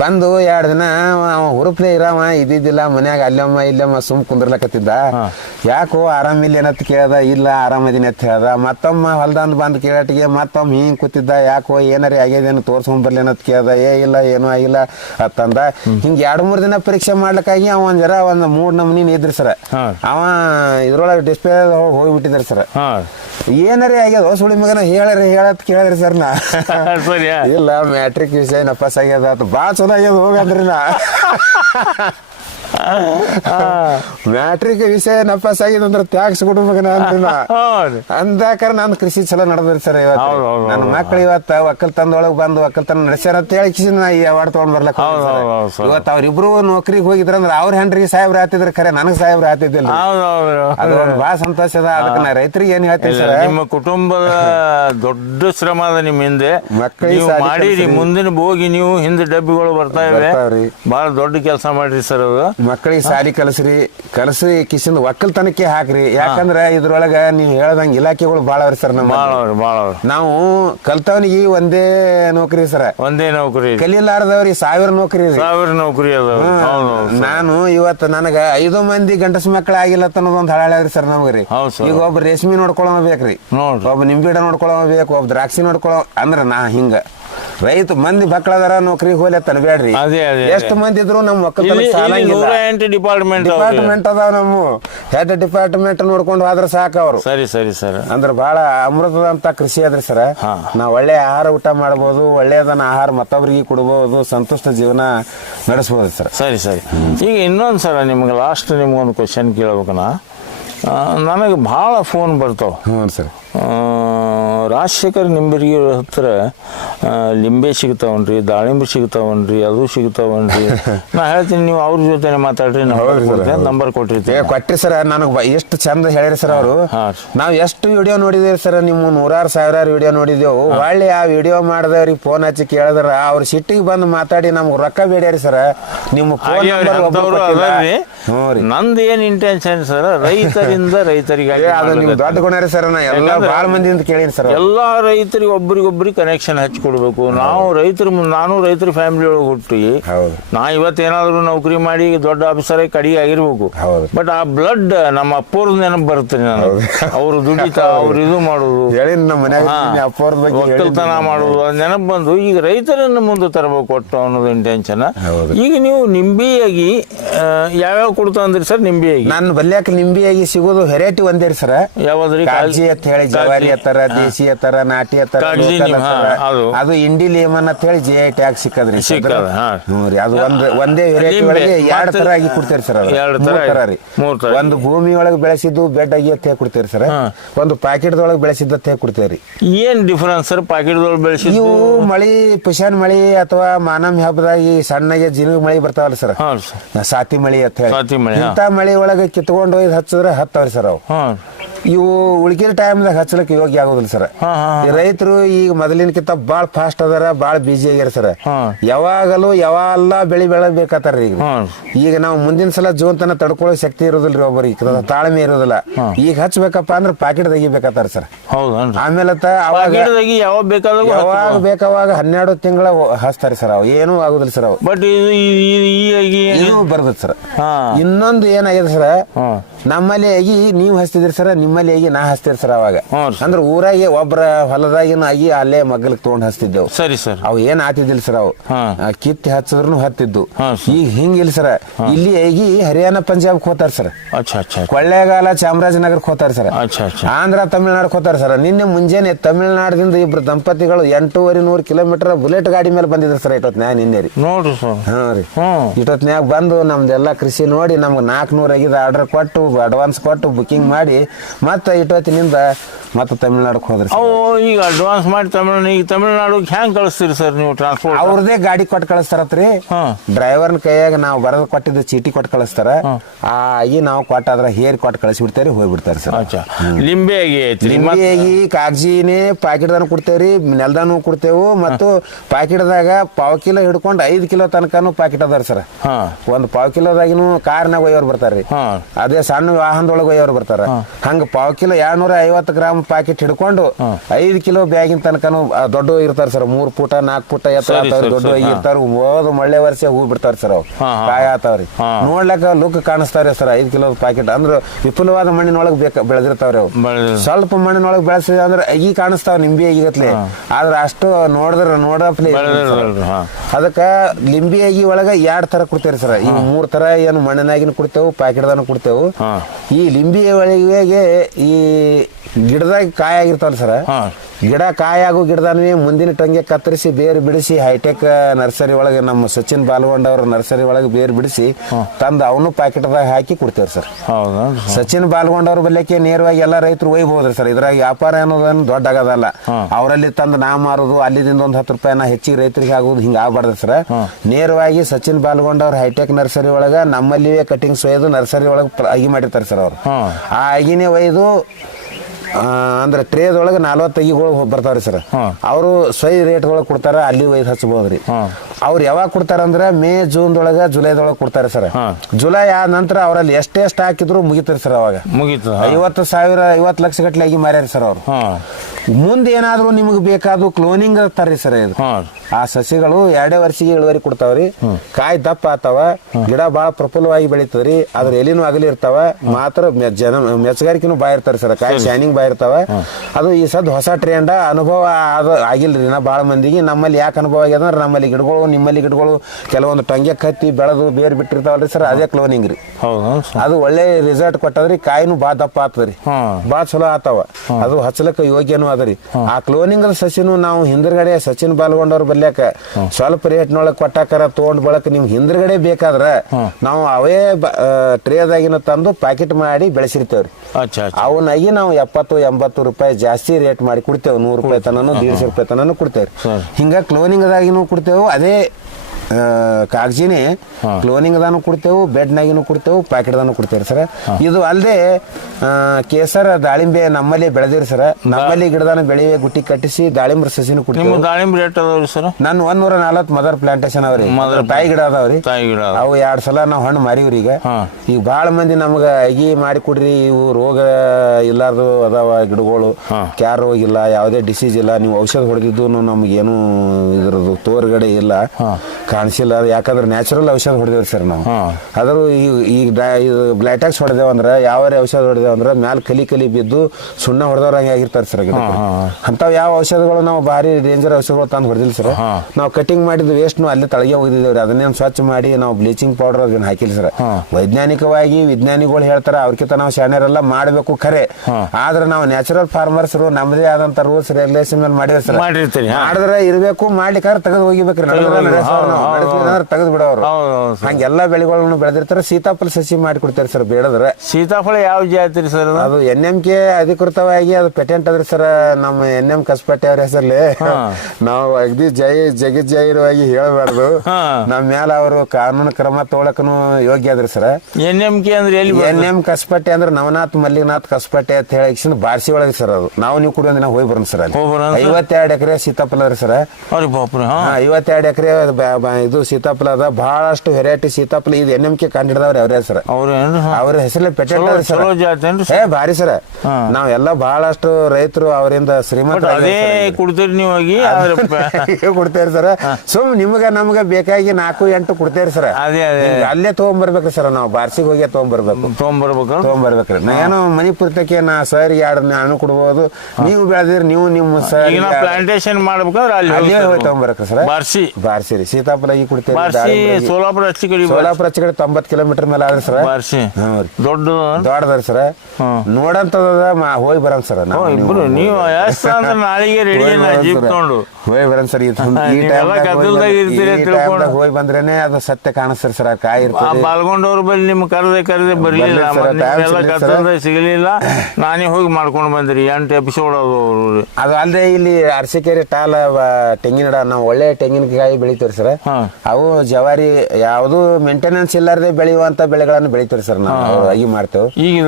ಬಂದು ಎರಡು ದಿನ ಅವ ಹುರುಪ್ಲೆ ಇರವ ಇದ್ದಿದ್ದಿಲ್ಲ ಮನ್ಯಾಗ ಅಲ್ಲಮ್ಮ ಇಲ್ಲಮ್ಮ ಸುಮ್ ಕುಂದ್ರಲಕತ್ತಿದ್ದ. ಯಾಕೋ ಆರಾಮಿಲ್ಲ ಏನತ್ ಕೇಳ್ದ ಇಲ್ಲ ಆರಾಮದಿನ ಅಂತ ಹೇಳ್ದ. ಮತ್ತೊಮ್ಮ ಹೊಲ್ದಂದು ಬಂದು ಕೇಳಟ್ಟಿಗೆ ಮತ್ತೊಮ್ಮೆ ಹಿಂಗೆ ಕೂತಿದ್ದ ಯಾಕೋ ಏನಾರೇ ಆಗ್ಯದೇನು ತೋರ್ಸ್ಕೊಂಡ್ ಬರ್ಲಿ ಅನ್ನತ್ ಕೇಳ್ದ. ಏ ಇಲ್ಲ ಏನೂ ಆಗಿಲ್ಲ ಅಂತಂದ ಹಿಂಗೆ ಎರಡು ಮೂರು ದಿನ ಪರೀಕ್ಷೆ ಮಾಡ್ಲಿಕ್ಕಾಗಿ ಅವ ಒಂದ್ ಜರ ಒಂದು ಮೂರ್ ನಮ್ನಿ ಇದ್ರಿ ಸರ್. ಅವ ಇದ್ರೊಳಗೆ ಡಿಸ್ಪ್ಲೇ ಹೋಗ್ಬಿಟ್ಟಿದ್ರಿ ಸರ್. ಏನಾರೇ ಆಗ್ಯದ ಸುಳಿ ಮಗನ ಹೇಳ್ರಿ ಹೇಳತ್ ಕೇಳಿದ್ರಿ ಸರ್ ನಾ. ಇಲ್ಲ ಮ್ಯಾಟ್ರಿಕ್ ವಿಷಯ ನಪಾಸ್ ಆಗ್ಯದ ಅಂತ. ಭಾಳ ಚಲೋ ಆಗ್ಯದ ಹೋಗಂದ್ರಿ ನಾ. ಮ್ಯಾಟ್ರಿಕ್ ವಿಷಯ ನಪಾಸ್ ಆಗಿದೆ ಅಂದ್ರೆ ಟ್ಯಾಕ್ಸ್ ಕೊಡು ಮಗನ ಅಂದ್ರಿ ನಾ ಹೌದು. ಅಂದಾಕರ ನಂದು ಕೃಷಿ ಚಲೋ ನಡೆದ್ರಿ ಸರ್ ಇವತ್ತು ನನ್ನ ಮಕ್ಕಳು ಮಕ್ಳು ಇವತ್ತ ಒಕ್ಕಲ್ತನದೊಳಗೆ ಬಂದು ಒಕ್ಕಲ್ತನ ನಡೆಸ್ಯಾರ ಅಂತ ಹೇಳಿ ನಾ ಈ ಅವಾರ್ಡ್ ತಗೊಂಡ್ ಬರ್ಲಕ್ ಹೌದು, ಹೌದು, ಹೌದು, ಸರ್. ಇವತ್ತು ಅವ್ರಿಬ್ರು ನೌಕರಿಗೆ ಹೋಗಿದ್ರಂದ್ರ ಅವ್ರ ಹೆಂಡ್ರಿಗೆ ಸಾಹೇಬ್ರ ಆತಿದ್ರ ಖರೆ ನನಗ್ ಸಾಹೇಬ್ರ ಆತಿದ್ದಿಲ್ಲ ಹೌದು ಅದು ಒಂದು ಭಾಳ ಸಂತೋಷ ಅದ ಅದಕ್ಕೆ ನಾ ರೈತರಿಗೆ ಏನ್ ಹೇಳ್ತೀನಿ ಸರ್? ನಿಮ್ಮ ಕುಟುಂಬದ ದೊಡ್ಡ ಶ್ರಮ ಅದ ನಿಮ್ಮ ಹಿಂದೆ. ಮಕ್ಕಳಿಗೆ ನೀವು ಮಾಡಿರಿ ಮುಂದಿನ ಹೋಗಿ ನೀವು ಹಿಂದೆ ಡಬ್ಬಿಗಳು ಬರ್ತಾ ಇವೆ. ಬಹಳ ದೊಡ್ಡ ಕೆಲಸ ಮಾಡ್ರಿ ಸರ್ ಅದು. ಮಕ್ಕಳಿಗೆ ಸಾಲಿ ಕಲಸ್ರಿ ಕಲಸಿ ಕಿಸಿಂದ ಒಕ್ಕಲ್ತನಕ್ಕೆ ಹಾಕ್ರಿ. ಯಾಕಂದ್ರ ಇದ್ರೊಳಗ ನೀವು ಹೇಳ್ದಂಗ ಇಲಾಖೆಗಳು ಬಾಳ ಅವ್ರಿ ಸರ್ ನಮ್ಮ ಭಾಳ ಅವ್ರಿ ಭಾಳ ಅವ್ರಿ. ನಾವು ಕಲ್ತವನಿಗೆ ಒಂದೇ ನೌಕರಿ ಸರ್. ಒಂದೇ ನೌಕರಿ. ಕಲಿಲಾರ್ದವ್ರಿ ಸಾವಿರ ನೌಕರಿ ರೀ. ಸಾವಿರ ನೌಕರಿ ಅದ ನಾನು ಇವತ್ತು ನನಗ ಐದು ಮಂದಿ ಗಂಡಸ ಮಕ್ಕಳ ಆಗಿಲ್ಲ ಅನ್ನೋದೊಂದು ಹಳಾಳ್ರಿ ಸರ್ ನಮ್ಗೆ ಹೌದ್ sir. ಈಗ ಒಬ್ಬ ರೇಷ್ಮೆ ನೋಡ್ಕೊಳ್ಳೋ ಬೇಕ್ರಿ. ನೋಡ್ರಿ. ಒಬ್ಬ ನಿಂಬಿಡ ನೋಡ್ಕೊಳ್ಳೋ ಬೇಕು ಒಬ್ಬ ದ್ರಾಕ್ಷಿ ನೋಡ್ಕೊಳ್ಳೋ ಅಂದ್ರ ನಾ ಹಿಂಗ. ರೈತ ಮಂದಿ ಮಕ್ಕಳದಾರ ನೌಕರಿ ಹೋಲೇ ತನಬೇಡ್ರಿ ಅದೇ ಅದೇ ಎಷ್ಟು ಮಂದಿ ಇದ್ರು ನಮ್ಮ ಇಲ್ಲಿ ಸಾಲಂಗಿಲ್ಲ. ಡಿಪಾರ್ಟ್ಮೆಂಟ್ ಡಿಪಾರ್ಟ್ಮೆಂಟ್ ಅದಾವ ನಮ್ಮ. ಹೆಡ್ ಡಿಪಾರ್ಟ್ಮೆಂಟ್ ನೋಡ್ಕೊಂಡು ಹೋದ್ರ ಸಾಕು ಅವರು. ಸರಿ ಸರಿ ಸರ್. ಅಂದ್ರೆ ಬಹಳ ಅಮೃತದಂತ ಕೃಷಿ ಅದ್ರಿ ಸರ್. ನಾವು ಒಳ್ಳೆ ಆಹಾರ ಊಟ ಮಾಡ್ಬೋದು ಒಳ್ಳೆಯದನ್ನ ಆಹಾರ ಮತ್ತೊಬ್ಬರಿಗೆ ಕೊಡ್ಬೋದು ಸಂತುಷ್ಟ ಜೀವನ ನಡೆಸ್ಬೋದು ಸರ್. ಸರಿ ಸರಿ. ಈಗ ಇನ್ನೊಂದು ಸರ ನಿಮ್ಗೆ ಲಾಸ್ಟ್ ನಿಮ್ಗೊಂದು ಕ್ವಶನ್ ಕೇಳ್ಬೇಕನ ನನಗೆ ಭಾಳ ಫೋನ್ ಬರ್ತಾವೆ. ಹ್ಞೂ ಸರ್. ರಾಜಶೇಖರ್ ನಿಂಬರಿಗೆ ಹತ್ರ ಲಿಂಬೆ ಸಿಗ್ತಾವನ್ರಿ ದಾಳಿಂಬೆ ಸಿಗ್ತಾವನ್ರಿ ಅದು ಸಿಗ್ತಾವನ್ರಿ. ನಾ ಹೇಳ್ತೀನಿ ನೀವು ಅವ್ರ ಜೊತೆ ಮಾತಾಡ್ರಿ ನಂಬರ್ ಕೊಟ್ಟಿರ್ತೀವಿ ಕೊಟ್ಟಿರಿ ಸರ್ ನನಗೆ ಎಷ್ಟು ಚಂದ ಹೇಳಿರಿ ಸರ್ ಅವರು. ನಾವು ಎಷ್ಟು ವಿಡಿಯೋ ನೋಡಿದೇವಿ ಸರ್ ನಿಮ್ಮ ನೂರಾರು ಸಾವಿರಾರು ವಿಡಿಯೋ ನೋಡಿದೇವು. ಒಳ್ಳೆ ಆ ವಿಡಿಯೋ ಮಾಡಿದವ್ರಿಗೆ ಫೋನ್ ಹಚ್ಚಿ ಕೇಳಿದ್ರ ಅವ್ರ ಸಿಟ್ಟಿಗೆ ಬಂದು ಮಾತಾಡಿ ನಮ್ಗೆ ರೊಕ್ಕ ಬೇಡ್ಯಾರಿ ಸರ್. ನಿಮ್ಮ ನಂದು ಏನ್ ಇಂಟೆನ್ಷನ್ ಸರ್ ರೈತರಿಂದ ರೈತರಿಗೆ ಅದು ದೊಡ್ಡ. ಗುಣ ರೀ ಸರ್ ನಾ ಎಲ್ಲ ಭಾಳ ಮಂದಿಯಿಂದ ಕೇಳೀನಿ ಸರ್ ಎಲ್ಲಾ ರೈತರಿಗೆ ಒಬ್ರಿಗೊಬ್ರಿಗೆ ಕನೆಕ್ಷನ್ ಹಚ್ಕೊಡ್ಬೇಕು ನಾವು ರೈತರ ಮುಂದೆ ನಾನು ರೈತರ ಫ್ಯಾಮಿಲಿ ಒಳಗೆ ಹುಟ್ಟಿ ನಾ ಇವತ್ತೇನಾದ್ರೂ ನೌಕರಿ ಮಾಡಿ ದೊಡ್ಡ ಆಫೀಸರ್ ಕಡಿ ಆಗಿರ್ಬೇಕು. ಬಟ್ ಆ ಬ್ಲಡ್ ನಮ್ಮ ಅಪ್ಪವ್ರ ನೆನಪು ಬರುತ್ತೆ ನಾನು ಅವರು ದುಡಿತಾ ಅವ್ರು ಇದು ಮಾಡುದು. ಒಕ್ಕಲ್ತನ. ಮಾಡೋದು ನೆನಪು ಬಂದು ಈಗ ರೈತರನ್ನು ಮುಂದೆ ತರಬೇಕು ಒಟ್ಟು ಅನ್ನೋದು ಇಂಟೆನ್ಷನ್. ಈಗ ನೀವು ನಿಂಬಿಯಾಗಿ ಯಾವ್ಯಾವ ಕೊಡ್ತಾ ಅಂದ್ರಿ ಸರ್ ನಿಂಬಿಯಾಗಿ? ನಾನು ಬಲ್ಯಾಕ ನಿಂಬಿಯಾಗಿ ಸಿಗೋದು ವೆರೈಟಿ ಒಂದೇ ಸರ್. ಯಾವ್ದ್ರಿ? ಕಾಳಜಿ ಅಂತ ಹೇಳಿ ಜವಾರಿ ಅತ್ತಾರ ದೇಸಿ ಆತರ ನಾಟಿ ಹತ್ತಾರ ಅದು. ಇಂಡಿ ಲೇಮನ್ ಅಂತ ಹೇಳಿ ಜಿ ಐ ಟ್ಯಾಗ್ ಸಿಕ್ಕದ್ರಿ ಸಿಕ್ಕದ, ಹಾ. ಹ್ಞೂ ರೀ ಅದು ಒಂದ್ ಒಂದೇ ವೆರೈಟಿ ಒಳಗೆ ಎರಡು ತರ ಆಗಿ ಕೊಡ್ತೀರಿ ಸರ್ ಅದು ಎರಡು ತರ ಮೂರ್ ತರ ರೀ ಮೂರ್ ತರ. ಒಂದು ಭೂಮಿ ಒಳಗೆ ಬೆಳೆಸಿದ್ದು ಬೆಡ್ ಆಗಿ ಅಂತ ಹೇಳಿ ಕೊಡ್ತೀರಿ ಸರ್. ಒಂದು ಪ್ಯಾಕೆಟ್ ಬೆಳೆಸಿದ್ದು ಬೆಳೆಸಿದ್ದ ಅಂತ ಹೇಳಿ ಕೊಡ್ತೀರಿ. ಏನ್ ಡಿಫರೆನ್ಸ್ ಸರ್ ಪಾಕೆಟ್ದೊಳಗೆ ಬೆಳೆಸಿದ್ದು? ಇವು ಮಳಿ ಪಿಶಾನ್ ಮಳಿ ಅಥವಾ ಮಾನಮ್ ಹಬ್ಬದಾಗ ಈ ಸಣ್ಣಗೆ ಜಿನುಗ್ ಮಳಿ ಬರ್ತಾವಲ್ಲ ಸರ್. ಹಾಂ ಸರ್. ಸಾತಿ ಮಳಿ ಅಂತ ಹೇಳಿ. ಮಳಿ, ಹಾ. ಇಂಥ ಮಳಿ ಒಳಗೆ ಕಿತ್ಕೊಂಡು ಹೋಗಿ ಹಚ್ಚಿದ್ರೆ ಹತ್ತವ್ರಿ ಸರ್ ಅವು. ಹಾಂ. ಇವು ಟೈಮ್ ಟೈಮ್ದಾಗ ಹಚ್ಚಲಕ್ಕೆ ಯೋಗ್ಯ ಆಗೋದಿಲ್ಲ ಸರ್. ಈ ರೈತರು ಈಗ ಮೊದಲಿನಕ್ಕಿಂತ ಬಾಳ ಫಾಸ್ಟ್ ಅದಾರ ಬಾಳ ಬಿಜಿ ಆಗ್ಯಾರ ಸರ್. ಯಾವಾಗಲೂ ಯಾವೆಲ್ಲ ಬೆಳಿ ಬೆಳಬೇಕಾತಾರ ಈಗ. ಈಗ ನಾವು ಮುಂದಿನ ಸಲ ಜೂನ್ ತನ ತಡ್ಕೊಳ್ಳೋ ಶಕ್ತಿ ಇರೋದಿಲ್ರಿ ಒಬ್ಬರಿಗೆ ತಾಳ್ಮೆ ಇರೋದಿಲ್ಲ. ಈಗ ಹಚ್ಬೇಕಪ್ಪ ಅಂದ್ರೆ ಪಾಕೆಟ್ ತೆಗಿಬೇಕಾತಾರ ಸರ್. ಆಮೇಲೆ ತ ಅವಾಗ ಯಾವಾಗ ಬೇಕಾವಾಗ ಹನ್ನೆರಡು ತಿಂಗಳ ಹಚ್ತಾರೆ ಸರ್ ಅವು. ಏನೂ ಆಗುದಿಲ್ಲ ಸರ್ ಅವು. ಬಟ್ ಇದು ಬರ್ತದೆ ಸರ್. ಇನ್ನೊಂದು ಏನಾಗಿದೆ ಸರ್. ನಮ್ಮಲ್ಲಿ ಆಗಿ ನೀವು ಹಚ್ತಿದ್ರಿ ಸರ್ ನಿಮ್ಮಲ್ಲಿ ಆಗಿ ನಾ ಹಚ್ತೀರಿ ಸರ್ ಅವಾಗ. ಹ್ಞೂ. ಅಂದ್ರೆ ಊರಾಗೆ ಒಬ್ರ ಹೊಲದಾಗಿನ ಆಗಿ ಅಲ್ಲೇ ಮಗ್ಗಲಿಗೆ ತೊಗೊಂಡ್ ಹಚ್ತಿದ್ದೆವು. ಸರಿ ಸರ್. ಅವು ಏನ್ ಆತಿದ್ದಿಲ್ಲ ಸರ್ ಅವು. ಹಾ. ಆ, ಕಿತ್ತಿ ಹಚ್ಚಿದ್ರು ಹತ್ತಿದ್ದು. ಹಾ, ಸರ್. ಈಗ ಹಿಂಗಿಲ್ಲ ಸರ್. ಇಲ್ಲಿ ಆಗಿ ಹರಿಯಾಣ ಪಂಜಾಬ್ ಹೋತಾರ ಸರ್. ಅಚ್ಚಾ ಅಚ್ಚಾ ಕೊಳ್ಳೇಗಾಲ ಚಾಮರಾಜನಗರಕ್ಕೆ ಹೋತಾರ ಸರ್. ಅಚ್ಚಾ ಅಚ್ಚಾ. ಆಂಧ್ರ ತಮಿಳ್ನಾಡು ಹೋತಾರ ಸರ್. ನಿನ್ನೆ ಮುಂಜಾನೆ ತಮಿಳ್ನಾಡದಿಂದ ಇಬ್ರು ದಂಪತಿಗಳು ಎಂಟೂವರೆ ನೂರು ಕಿಲೋಮೀಟರ್ ಬುಲೆಟ್ ಗಾಡಿ ಮೇಲೆ ಬಂದಿದ್ರು ಸರ್ ಇಟ್ಟೊತ್ನ್ಯಾಗ ನಿನ್ನೆ ರೀ. ನೋಡ್ರಿ ಸರ್. ಹಾ ರೀ. ಇಟ್ಟೊತ್ನ್ಯಾಗ ಇಷ್ಟೊತ್ನ್ಯಾಗ ಬಂದು ನಮ್ದೆಲ್ಲ ಕೃಷಿ ನೋಡಿ ನಮ್ಗೆ ನಾಲ್ಕುನೂರು ಆಗಿದ ಆರ್ಡರ್ ಕೊಟ್ಟು ಅಡ್ವಾನ್ಸ್ ಕೊಟ್ಟು ಬುಕಿಂಗ್ ಮಾಡಿ ಮತ್ತೆ ಇಷ್ಟೊತ್ತಿನಿಂದ ಮತ್ತೆ ತಮಿಳ್ನಾಡಕ್ಕೆ ಹೋದ್ರೆ ಅವು ಈಗ ಅಡ್ವಾನ್ಸ್ ಮಾಡಿ ತಮಿಳ್ನಾಡು ಈಗ ತಮಿಳ್ನಾಡಿಗೆ ಹ್ಯಾಂಗ್ ಕಳಿಸ್ತೀರಿ ಸರ್ ನೀವು ಟ್ರಾನ್ಸ್ಪೋರ್ಟ್ ಅವ್ರದೇ ಗಾಡಿ ಕೊಟ್ಟು ಕಳಿಸ್ತಾರತ್ರಿ. ಹಾ. ಡ್ರೈವರ್ನ ಕೈಯಾಗ ನಾವು ಬರೋದು ಕೊಟ್ಟಿದ್ದು ಚೀಟಿ ಕೊಟ್ಟು ಕಳಿಸ್ತಾರ. ಆ ಆಗಿ ನಾವು ಕೊಟ್ಟಾದ್ರ ಹೇರ್ ಕೊಟ್ಟು ಕಳಿಸ್ಬಿಡ್ತೇರಿ ಹೋಗ್ಬಿಡ್ತಾರೆ ಸರ್. ಅಚ್ಚಾ. ಲಿಂಬೆ ಆಗಿ ಐತ್ರಿ. ಮತ್ತ್- ಲಿಂಬಿಯಾಗಿ ಕಾಗಜಿನೇ ಪಾಕಿಟ್ದಾನು ಕೊಡ್ತೇವ್ರಿ ನೆಲ್ದಾನು ಕೊಡ್ತೇವು ಮತ್ತು ಪಾಕಿಟ್ದಾಗ ಪಾವ್ ಕಿಲೋ ಹಿಡ್ಕೊಂಡು ಐದು ಕಿಲೋ ತನಕನು ಪ್ಯಾಕೆಟ್ ಅದಾರ ಸರ್. ಹಾಂ. ಒಂದು ಪಾವ್ ಕಿಲೋದಾಗಿನೂ ಕಾರ್ನಾಗ ಒಯ್ಯೋರು ಬರ್ತಾರ್ರಿ. ರೀ ಅದೇ ಸಣ್ಣ ವಾಹನದೊಳಗೆ ಒಯ್ಯೋರು ಬರ್ತಾರ. ಹಂಗ ಪಾವ್ ಕಿಲೋ ಎರಡ್ನೂರ ಐವತ್ತು ಗ್ರಾಮ್ ಪ್ಯಾಕೆಟ್ ಹಿಡ್ಕೊಂಡು ಐದು ಕಿಲೋ ಬ್ಯಾಗಿನ ತನಕನು ದೊಡ್ಡ ಇರ್ತಾರ ಸರ್. ಮೂರ್ ಪುಟ ನಾಲ್ಕು ಪುಟ ಎತ್ತರ ದೊಡ್ಡ ಇರ್ತಾರ. ಹೋದ ಮಳ್ಳೆ ವರ್ಷ ಹೂ ಬಿಡ್ತಾರ ಸರ್ ಅವು. ಕಾಯ ಆತಾವ್ರಿ. ನೋಡ್ಲಕ್ಕ ಲುಕ್ ಕಾಣಿಸ್ತಾವ್ರಿ ಸರ್ ಐದು ಕಿಲೋ ಪ್ಯಾಕೆಟ್ ಅಂದ್ರೆ ವಿಪುಲವಾದ ಮಣ್ಣಿನೊಳಗೆ ಬೇಕ ಬೆಳೆದಿರ್ತಾವ್ರಿ ಅವು ಸ್ವಲ್ಪ ಮಣ್ಣಿನೊಳಗೆ ಬೆಳೆಸಿದ ಅಂದ್ರೆ ಅಗಿ ಕಾಣಿಸ್ತಾವ ನಿಂಬಿ ಆಗಿರತ್ಲೆ ಆದ್ರೆ ಅಷ್ಟು ನೋಡಿದ್ರೆ ನೋಡಪ್ಲೆ ಅದಕ್ಕ ಲಿಂಬಿ ಆಗಿ ಒಳಗ ಎರಡ್ ತರ ಕೊಡ್ತೇವ್ರಿ ಸರ್. ಈ ಮೂರ್ ತರ ಏನು ಮಣ್ಣಿನಾಗಿನ ಕೊಡ್ತೇವು ಪ್ಯಾಕೆಟ್ದಾನು ಕೊಡ್ತೇವು. ಈ ಲಿಂಬಿ ಒಳಗೆ ಈ ಗಿಡದಾಗ ಕಾಯಿ ಆಗಿರ್ತಾವಲ್ಲ ಸರ್. ಗಿಡ ಗಿಡ ಆಗೋ ಮುಂದಿನ ಟಂಗೆ ಕತ್ತರಿಸಿ ಬೇರು ಬಿಡಿಸಿ ಹೈಟೆಕ್ ನರ್ಸರಿ ಒಳಗೆ ನಮ್ಮ ಸಚಿನ್ ಬಾಲ್ಗೊಂಡ್ ಅವ್ರ ನರ್ಸರಿ ಒಳಗೆ ಬೇರು ಬಿಡಿಸಿ ತಂದು ಅವನು ಪ್ಯಾಕೆಟ್ದಾಗ ಹಾಕಿ ಕೊಡ್ತೇವ್ರಿ ಸರ್. ಸಚಿನ್ ಬಾಲ್ಗೊಂಡ್ ಅವ್ರ ಬಲ್ಯಕ್ಕೆ ನೇರವಾಗಿ ಎಲ್ಲ ರೈತರು ಒಯ್ಬಹುದ್ರಿ ಸರ್. ಇದ್ರಾಗ ವ್ಯಾಪಾರ ಅನ್ನೋದನ್ನು ದೊಡ್ಡ ಆಗೋದಲ್ಲ. ಅವರಲ್ಲಿ ತಂದು ನಾ ಮಾರೋದು ಅಲ್ಲಿದಿಂದ ಒಂದು ಹತ್ತು ರೂಪಾಯಿನ ಹೆಚ್ಚಿಗೆ ರೈತರಿಗೆ ಆಗೋದು ಹಿಂಗ ಆಗ್ಬಾರ್ದು ಸರ್. ನೇರವಾಗಿ ಸಚಿನ್ ಬಾಲ್ಗೊಂಡ್ ಅವ್ರ ಹೈಟೆಕ್ ನರ್ಸರಿ ಒಳಗ ನಮ್ಮಲ್ಲಿಯೇ ಕಟಿಂಗ್ಸ್ ಒಯ್ದು ನರ್ಸರಿ ಒಳಗೆ ಅಗಿ ಮಾಡಿರ್ತಾರೆ ಸರ್ ಅವ್ರು. ಆ ಅಗಿನೇ ಒಯ್ದು ಅಂದ್ರೆ ಟ್ರೇದೊಳಗೆ ನಲ್ವತ್ತು ಅಗಿಗಳು ಬರ್ತಾವ್ರಿ ಸರ್. ಅವರು ಸೈ ರೇಟ್ ಒಳಗೆ ಕೊಡ್ತಾರ ಅಲ್ಲಿ ಒಯ್ದು ಹಚ್ಬೋದ್ರಿ. ಅವ್ರು ಯಾವಾಗ ಕೊಡ್ತಾರಂದ್ರೆ ಮೇ ಜೂನ್ ದೊಳಗ ಜುಲೈದೊಳಗೆ ಕೊಡ್ತಾರೆ ಸರ್. ಜುಲೈ ಆದ ನಂತರ ಅವರಲ್ಲಿ ಎಷ್ಟೇ ಸ್ಟಾಕ್ ಹಾಕಿದ್ರು ಮುಗಿತಾರೆ ಸರ್ ಅವಾಗ. ಮುಗೀತು ಐವತ್ತು ಸಾವಿರ ಐವತ್ತು ಲಕ್ಷ ಗಟ್ಟಲೆ ಆಗಿ ಮಾರ್ಯಾರ ಸರ್ ಅವ್ರು. ಮುಂದೆ ಏನಾದ್ರು ನಿಮಗೆ ಬೇಕಾದ್ರು ಕ್ಲೋನಿಂಗ್ ತರ್ರಿ ಸರ್ ಇದು. ಆ ಸಸಿಗಳು ಎರಡೇ ವರ್ಷಿಗೆ ಇಳುವರಿ ಕೊಡ್ತಾವ್ರಿ. ಕಾಯಿ ದಪ್ಪ ಆತಾವ ಗಿಡ ಬಹಳ ಪ್ರಫುಲ್ಲವಾಗಿ ಬೆಳಿತದ್ರಿ. ಅದ್ರ ಎಲಿನೂ ಅಗಲಿ ಇರ್ತಾವ. ಮಾತ್ರ ಜನ ಮೆಚ್ಚಗಾರಿಕೆನೂ ಬಾಯ್ ಇರ್ತಾರೆ ಸರ್. ಕಾಯಿ ಶೈನಿಂಗ್ ಬಾಯ್ ಇರ್ತಾವ. ಅದು ಈ ಸದ್ ಹೊಸ ಟ್ರೆಂಡ್ ಅನುಭವ ಅದು ಆಗಿಲ್ರಿ ನಾ ಬಹಳ ಮಂದಿಗೆ. ನಮ್ಮಲ್ಲಿ ಯಾಕೆ ಅನುಭವ ಆಗ್ಯದ ಅಂದ್ರೆ ನಮ್ಮಲ್ಲಿ ಗಿಡಗಳು ನಿಮ್ಮಲ್ಲಿ ಗಿಡಗಳು ಕೆಲವೊಂದು ಟಂಗೆ ಕತ್ತಿ ಬೆಳೆದು ಬೇರ್ ರೀ ಸರ್? ಅದೇ ಕ್ಲೋನಿಂಗ್ ರೀ. ಹೌದಾ ಅದು ಒಳ್ಳೆ ರಿಸಲ್ಟ್ ಕೊಟ್ಟದ್ರಿ ಕಾಯಿನೂ ಬಾ ದಪ್ಪ ಆತದ್ರಿ. ಬಾ ಚಲೋ ಆತಾವ. ಅದು ಹಚ್ಚಲಕ್ಕ ಯೋಗ್ಯನೂ ಅದರಿ. ಆ ಕ್ಲೋನಿಂಗ್ ಸಸಿನು ನಾವು ಹಿಂದ್ಗಡೆ ಸಚಿನ್ ಬಾಲ್ಗೊಂಡವ್ರ ಬರ್ಲಿಕ್ಕ ಸ್ವಲ್ಪ ರೇಟ್ನೊಳಗೆ ಕೊಟ್ಟಾಕರ ತಗೊಂಡ್ ಬಳಕ ನಿಮ್ ಹಿಂದ್ಗಡೆ ಬೇಕಾದ್ರ ನಾವು ಅವೇ ಟ್ರೇದಾಗಿನ ತಂದು ಪ್ಯಾಕೆಟ್ ಮಾಡಿ ಬೆಳೆಸಿರ್ತೇವ್ರಿ. ಅವನಾಗಿ ನಾವು ಎಪ್ಪತ್ತು ಎಂಬತ್ತು ರೂಪಾಯಿ ಜಾಸ್ತಿ ರೇಟ್ ಮಾಡಿ ಕೊಡ್ತೇವೆ. ನೂರು ರೂಪಾಯಿ ತನನು ದೀಡ್ಶೆ ರೂಪಾಯಿ ತನನು ಕೊಡ್ತೇವ್ರಿ. ಹಿಂಗ ಹಿಂಗ ಕ್ಲೋನಿಂಗ್ದಾಗಿನೂ ಕೊಡ್ತೇವೆ. ಅದೇ ಆ, ಕಾಗಜಿನೇ ಕ್ಲೋನಿಂಗ್ದಾನು ಕೊಡ್ತೇವೆ ಬೆಡ್ನಾಗಿನೂ ಕೊಡ್ತೇವೆ ಪ್ಯಾಕೆಟ್ದಾನು ಕೊಡ್ತೇವೆ ಸರ್. ಇದು ಅಲ್ಲದೆ ಕೇಸರ ದಾಳಿಂಬೆ ನಮ್ಮಲ್ಲಿ ಬೆಳೆದಿರಿ ಸರ್. ನಮ್ಮಲ್ಲಿ ಗಿಡದಾನ ಬೆಳೆಯುವ ಗುಟ್ಟಿ ಕಟ್ಟಿಸಿ ದಾಳಿಂಬ್ರ ಸಸಿನೂ ಕೊಡ್ತೇವೆ. ದಾಳಿಂಬೆ ರೇಟ್ ಅದಾವ್ರಿ ಸರ್? ನಾನು ನೂರ ನಲವತ್ತು ಮದರ್ ಪ್ಲಾಂಟೇಶನ್ ಅವ್ರಿ. ತಾಯಿ ಗಿಡ ಅದಾವ್ರಿ. ಅವು ಎರಡ್ ಸಲ ನಾವು ಹಣ್ಣು ಮಾರಿವ್ರಿ ಈಗ. ಈಗ ಭಾಳ ಮಂದಿ ನಮ್ಗೆ ಅಗಿ ಮಾಡಿ ಕೊಡ್ರಿ ಇವು ರೋಗ ಇಲ್ಲಾರ್ದು ಅದಾವ ಗಿಡಗಳು. ಕ್ಯಾರ್ ರೋಗ ಇಲ್ಲ ಯಾವುದೇ ಡಿಸೀಸ್ ಇಲ್ಲ ನೀವು ಔಷಧ ಹೊಡೆದಿದ್ದು ನಮಗೇನು ಇದ್ರದ್ದು ತೋರ್ಗಡೆ ಇಲ್ಲ. ಕಾಣಿಸಿಲ್ಲ. ಅದು ಯಾಕಂದ್ರೆ ನ್ಯಾಚುರಲ್ ಔಷಧ ಹೊಡೆದೇವ್ರಿ ಸರ್ ನಾವು. ಆದರೂ ಈಗ ಬ್ಲೈಟಾಕ್ಸ್ ಹೊಡೆದೇವ ಅಂದ್ರೆ ಯಾವ ಔಷಧ ಹೊಡೆದೇವ ಅಂದ್ರೆ ಮ್ಯಾಲ ಕಲಿ ಕಲಿ ಬಿದ್ದು ಸುಣ್ಣ ಹೊಡೆದವ್ರಂಗೆ ಆಗಿರ್ತಾರೆ ಸರ್. ಅಂಥವು ಯಾವ ಔಷಧಗಳು ನಾವು ಭಾರಿ ಡೇಂಜರ್ ಔಷಧಗಳು ತಂದು ಹೊಡೆದಿಲ್ಲ ಸರ್. ನಾವು ಕಟಿಂಗ್ ಮಾಡಿದ ವೇಸ್ಟ್ ಅಲ್ಲೇ ತಳಗೆ ಹೋಗಿದ್ದೇವ್ರಿ ಅದನ್ನೇನು ಸ್ವಚ್ಛ ಮಾಡಿ ನಾವು ಬ್ಲೀಚಿಂಗ್ ಪೌಡರ್ ಅದನ್ನ ಹಾಕಿಲ್ಲ ಸರ್ ವೈಜ್ಞಾನಿಕವಾಗಿ ವಿಜ್ಞಾನಿಗಳು ಹೇಳ್ತಾರೆ ಅವ್ರಕಿಂತ ನಾವು ಶಾಣ್ಯರೆಲ್ಲ ಮಾಡಬೇಕು ಖರೆ. ಆದ್ರೆ ನಾವು ನ್ಯಾಚುರಲ್ ಫಾರ್ಮರ್ಸ್ ನಮ್ಮದೇ ಆದಂತ ರೂಲ್ಸ್ ರೆಗ್ಯುಲೇಷನ್ ಮೇಲೆ ಹಾ. ಮಾಡಿದ್ರೆ ಇರಬೇಕು ಮಾಡ್ಲಿಕ್ಕಾದ್ರೆ ತೆಗೆದು ಹೋಗಿಬೇಕ್ರಿ. ತೆಗ್ದು ಬಿಡೋರು ಹಂಗೆಲ್ಲಾ ಬೆಳೆಗಳನ್ನು ಬೆಳೆದಿರ್ತಾರೆ. ಸೀತಾಫಲ ಸಸಿ ಮಾಡಿ ಕೊಡ್ತಾರೆ ಸರ್ ಬೇಡದ್ರೆ. ಸೀತಾಫಲ ಯಾವ ಜಾತಿ ರೀ ಸರ್ ಅದು? ಎನ್ ಎಂ ಕೆ ಅಧಿಕೃತವಾಗಿ ಅದು ಪೇಟೆಂಟ್ ಅದ್ರಿ ಸರ್ ನಮ್ಮ ಎನ್ ಎಂ ಕಸ್ಪಟ್ಟೆ ಅವ್ರ ಹೆಸರಲ್ಲಿ ನಾವು ಅಗ್ದಿ ಜೈ ಜಗಜ್ಜಾಹಿರವಾಗಿ ಹೇಳಬಾರ್ದು. ನಮ್ಮ ಮೇಲೆ ಅವರು ಕಾನೂನು ಕ್ರಮ ತಗೊಳಕನು ಯೋಗ್ಯ ಅದ್ರಿ ಸರ್. ಎನ್ ಎಂ ಕೆ ಅಂದ್ರೆ ಎಲ್ಲಿ ಎನ್ ಎಂ ಕಸ್ಪಟ್ಟೆ ಅಂದ್ರೆ ನವನಾಥ್ ಮಲ್ಲಿಕನಾಥ್ ಕಸ್ಪಟ್ಟೆ ಅಂತ ಹೇಳಿ ಬಾರ್ಸಿ ಒಳಗೆ ಸರ್ ಅದು. ನಾವು ನೀವು ಕೂಡ ನಾವು ಹೋಗಿ ಬರೋಣ ಸರ್? ಐವತ್ತೆರಡು ಎಕರೆ ಸೀತಾಫಲ ಅದ್ರಿ ಸರ್. ಐವತ್ತೆರಡು ಎಕರೆ ಇದು ಸೀತಾಫಲ ಅದ. ಬಹಳಷ್ಟು ವೆರೈಟಿ ಸೀತಾಫಲ ಇದು ಎನ್ ಎಂ ಕೆ ಕಂಡು ಅವ್ರೇ ಸರ್ ಅವ್ರ ಹೆಸರು. ಅವ್ರ ಹೆಸರಲ್ಲಿ ಪೆಟೆಂಟ್ ಸರ್. ಚಲೋ ಜಾತಿ ಏನ್ರಿ ಏ ಭಾರಿ ಸರ್. ನಾವೆಲ್ಲ ಬಹಳಷ್ಟು ರೈತರು ಅವರಿಂದ ಶ್ರೀಮಂತ ಅದೇ ಕುಡ್ತೀರಿ ನೀವು ಹೋಗಿ ಆದ್ರೆ ಪ- ಕೊಡ್ತೇರಿ ಸರ್. ಸುಮ್ ನಿಮ್ಗ ನಮ್ಗ ಬೇಕಾಗಿ ನಾಲ್ಕು ಎಂಟು ಕೊಡ್ತೇರಿ ಸರ್. ಅದೇ ಅದೇ. ಹಿಂಗ್ ಅಲ್ಲೇ ತಗೊಂಡ್ಬರ್ಬೇಕ್ರಿ ಸರ್ ನಾವು. ಬಾರ್ಸಿಗೆ ಹೋಗಿ ತಗೊಂಡ್ಬರ್ಬೇಕು ತೊಗೊಂಬರ್ಬೇಕು. ತಗೊಂಡ್ಬರ್ಬೇಕ್ರಿ ನಾ ಏನೋ ಮನಿ ಪುರ್ತಕ್ಕೆ ನಾ ಸರ್ ಎರಡು ನಾನು ಕೊಡ್ಬೋದು. ನೀವು ಬೆಳೆದಿರಿ ನೀವು ನಿಮ್ಮ ಸರ್ ಈಗ ನಾವು ಪ್ಲಾಂಟೇಶನ್ ಮಾಡ್ಬೇಕಾದ್ರೆ ಅಲ್ಲಿ ಹೋಗಿ ತಗೊಂಡ್ಬರ್ಬೇಕ್ರಿ ಸರ್. ಬಾರ್ಸಿ. ಬಾರ್ಸಿರಿ. ಸೀತಾಫಲ ಕೊಡ್ತೇರಿ ಬಾರ್ಸಿ ಸೋಲಾಪುರ ಹಚ್ಚಿ ಕಡಿ ಸೋಲಾಪುರ ಹಚ್ಚ ಕಡೆ ತೊಂಬತ್ತು ಕಿಲೋಮೀಟರ್ ಮೇಲೆ ಆದ್ರೆ ಸರ್. ಬಾರ್ಸಿ ಹ್ಞೂ ರೀ. ದೊಡ್ಡ ದೊಡ್ಡದ್ರಿ ಸರ್. ನೋಡಂತದ ಹೋಗಿ ಬರೋಣ ಸರ್ ನಾವು ಇಬ್ರು ನೀವು ಎಷ್ಟ ಅಂದ್ರೆ ನಾಳೆಗೆ ರೆಡಿ ಜೀಪ್ ತಗೊಂಡು ಹೋಗಿ ಬರೋಣ ಸರ್ ಈ ಟೈಮ್ ಗದ್ದಲ್ದಾಗ ಇರ್ತೀರಿ ಅಂತ ತಿಳ್ಕೊಂಡು. ಹೋಗಿ ಬಂದ್ರೇನೆ ಅದು ಸತ್ಯ ಕಾಣಿಸ್ತಾರೆ ಸರ್ ಕಾಯಿ ಇರ್ತದೆ. ಪಾಲ್ಗೊಂಡವ್ರ ಬಳಿ ನಿಮ್ ಕರೆದೆ ಕರೆದೆ ಬರಲಿಲ್ಲ. ಸಿಗ್ಲಿಲ್ಲ. ನಾನೇ ಹೋಗಿ ಮಾಡ್ಕೊಂಡು ಬಂದ್ರಿ ಎಂಟು ಎಪಿಸೋಡ್ ಅದು ಅದು ಅಲ್ಲದೆ ಇಲ್ಲಿ ಅರಸಿಕೆರೆ ಟಾಲ ತೆಂಗಿನ ಗಿಡ ನಾವು ಒಳ್ಳೆ ತೆಂಗಿನಕಾಯಿ ಬೆಳಿತೀವಿ ಸರ್. ಅವು ಜವಾರಿ ಯಾವುದು ಮೇಂಟೆನೆನ್ಸ್ ಇಲ್ಲಾರ್ದೆ ಬೆಳೆಯುವಂತ ಬೆಳೆಗಳನ್ನು ಬೆಳಿತೀವಿ ಸರ್ ನಾವು. ಅಗಿ ಮಾಡ್ತೇವೆ. ಈಗ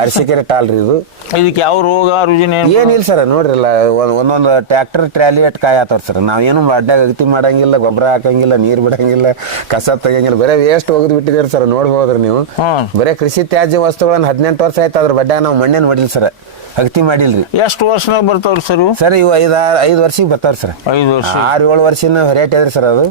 ಅರಸಿಕೆರೆ ಟಾಲ್ ರೀ ಇದು. ಇದಕ್ಕೆ ಯಾವ ರೋಗ ರುಜಿನ ಏನಿಲ್ಲ ಸರ್ ನೋಡ್ರಿಲ್ಲ ಒಂದ್- ಒಂದೊಂದು ಟ್ರ್ಯಾಕ್ಟರ್ ಟ್ರಾಲಿ ಅಟ್ ಕಾಯಿ ಆತಾವ ಸರ್. ನಾವೇನು ಅಡ್ಡಾಗ ಅಗತಿ ಮಾಡಂಗಿಲ್ಲ ಗೊಬ್ಬರ ಹಾಕಂಗಿಲ್ಲ ನೀರ್ ಬಿಡಂಗಿಲ್ಲ ಕಸ ತೆಗಿಯಂಗಿಲ್ಲ. ಬರೀ ವೇಸ್ಟ್ ಒಗದ್ ಬಿಟ್ಟಿದ್ದೀರಿ ಸರ್ ನೋಡ್ಬೋದ್ರಿ ನೀವು. ಬರೀ ಕೃಷಿ ತ್ಯಾಜ್ಯ ವಸ್ತುಗಳನ್ನ ಹದಿನೆಂಟು ವರ್ಷ ಆಯ್ತು ಅದ್ರ ಬಡ್ಡ ನಾವು ಮಣ್ಣೇನು ಮಾಡಿಲ್ಲ ಸರ್. ಅಗತಿ ಮಾಡಿಲ್ರಿ. ಎಷ್ಟು ವರ್ಷನಾಗ ಬರ್ತಾವ್ರಿ ಸರ್ ಇವು? ಸರ್ ಇವು ಐದು ಐದು ವರ್ಷಕ್ಕೆ ಬರ್ತಾವ್ರಿ ಸರ್. ಐದು ವರ್ಷ. ಆರು ಏಳು ವರ್ಷನ ರೇಟ್ ಅದ್ರಿ ಸರ್ ಅದು.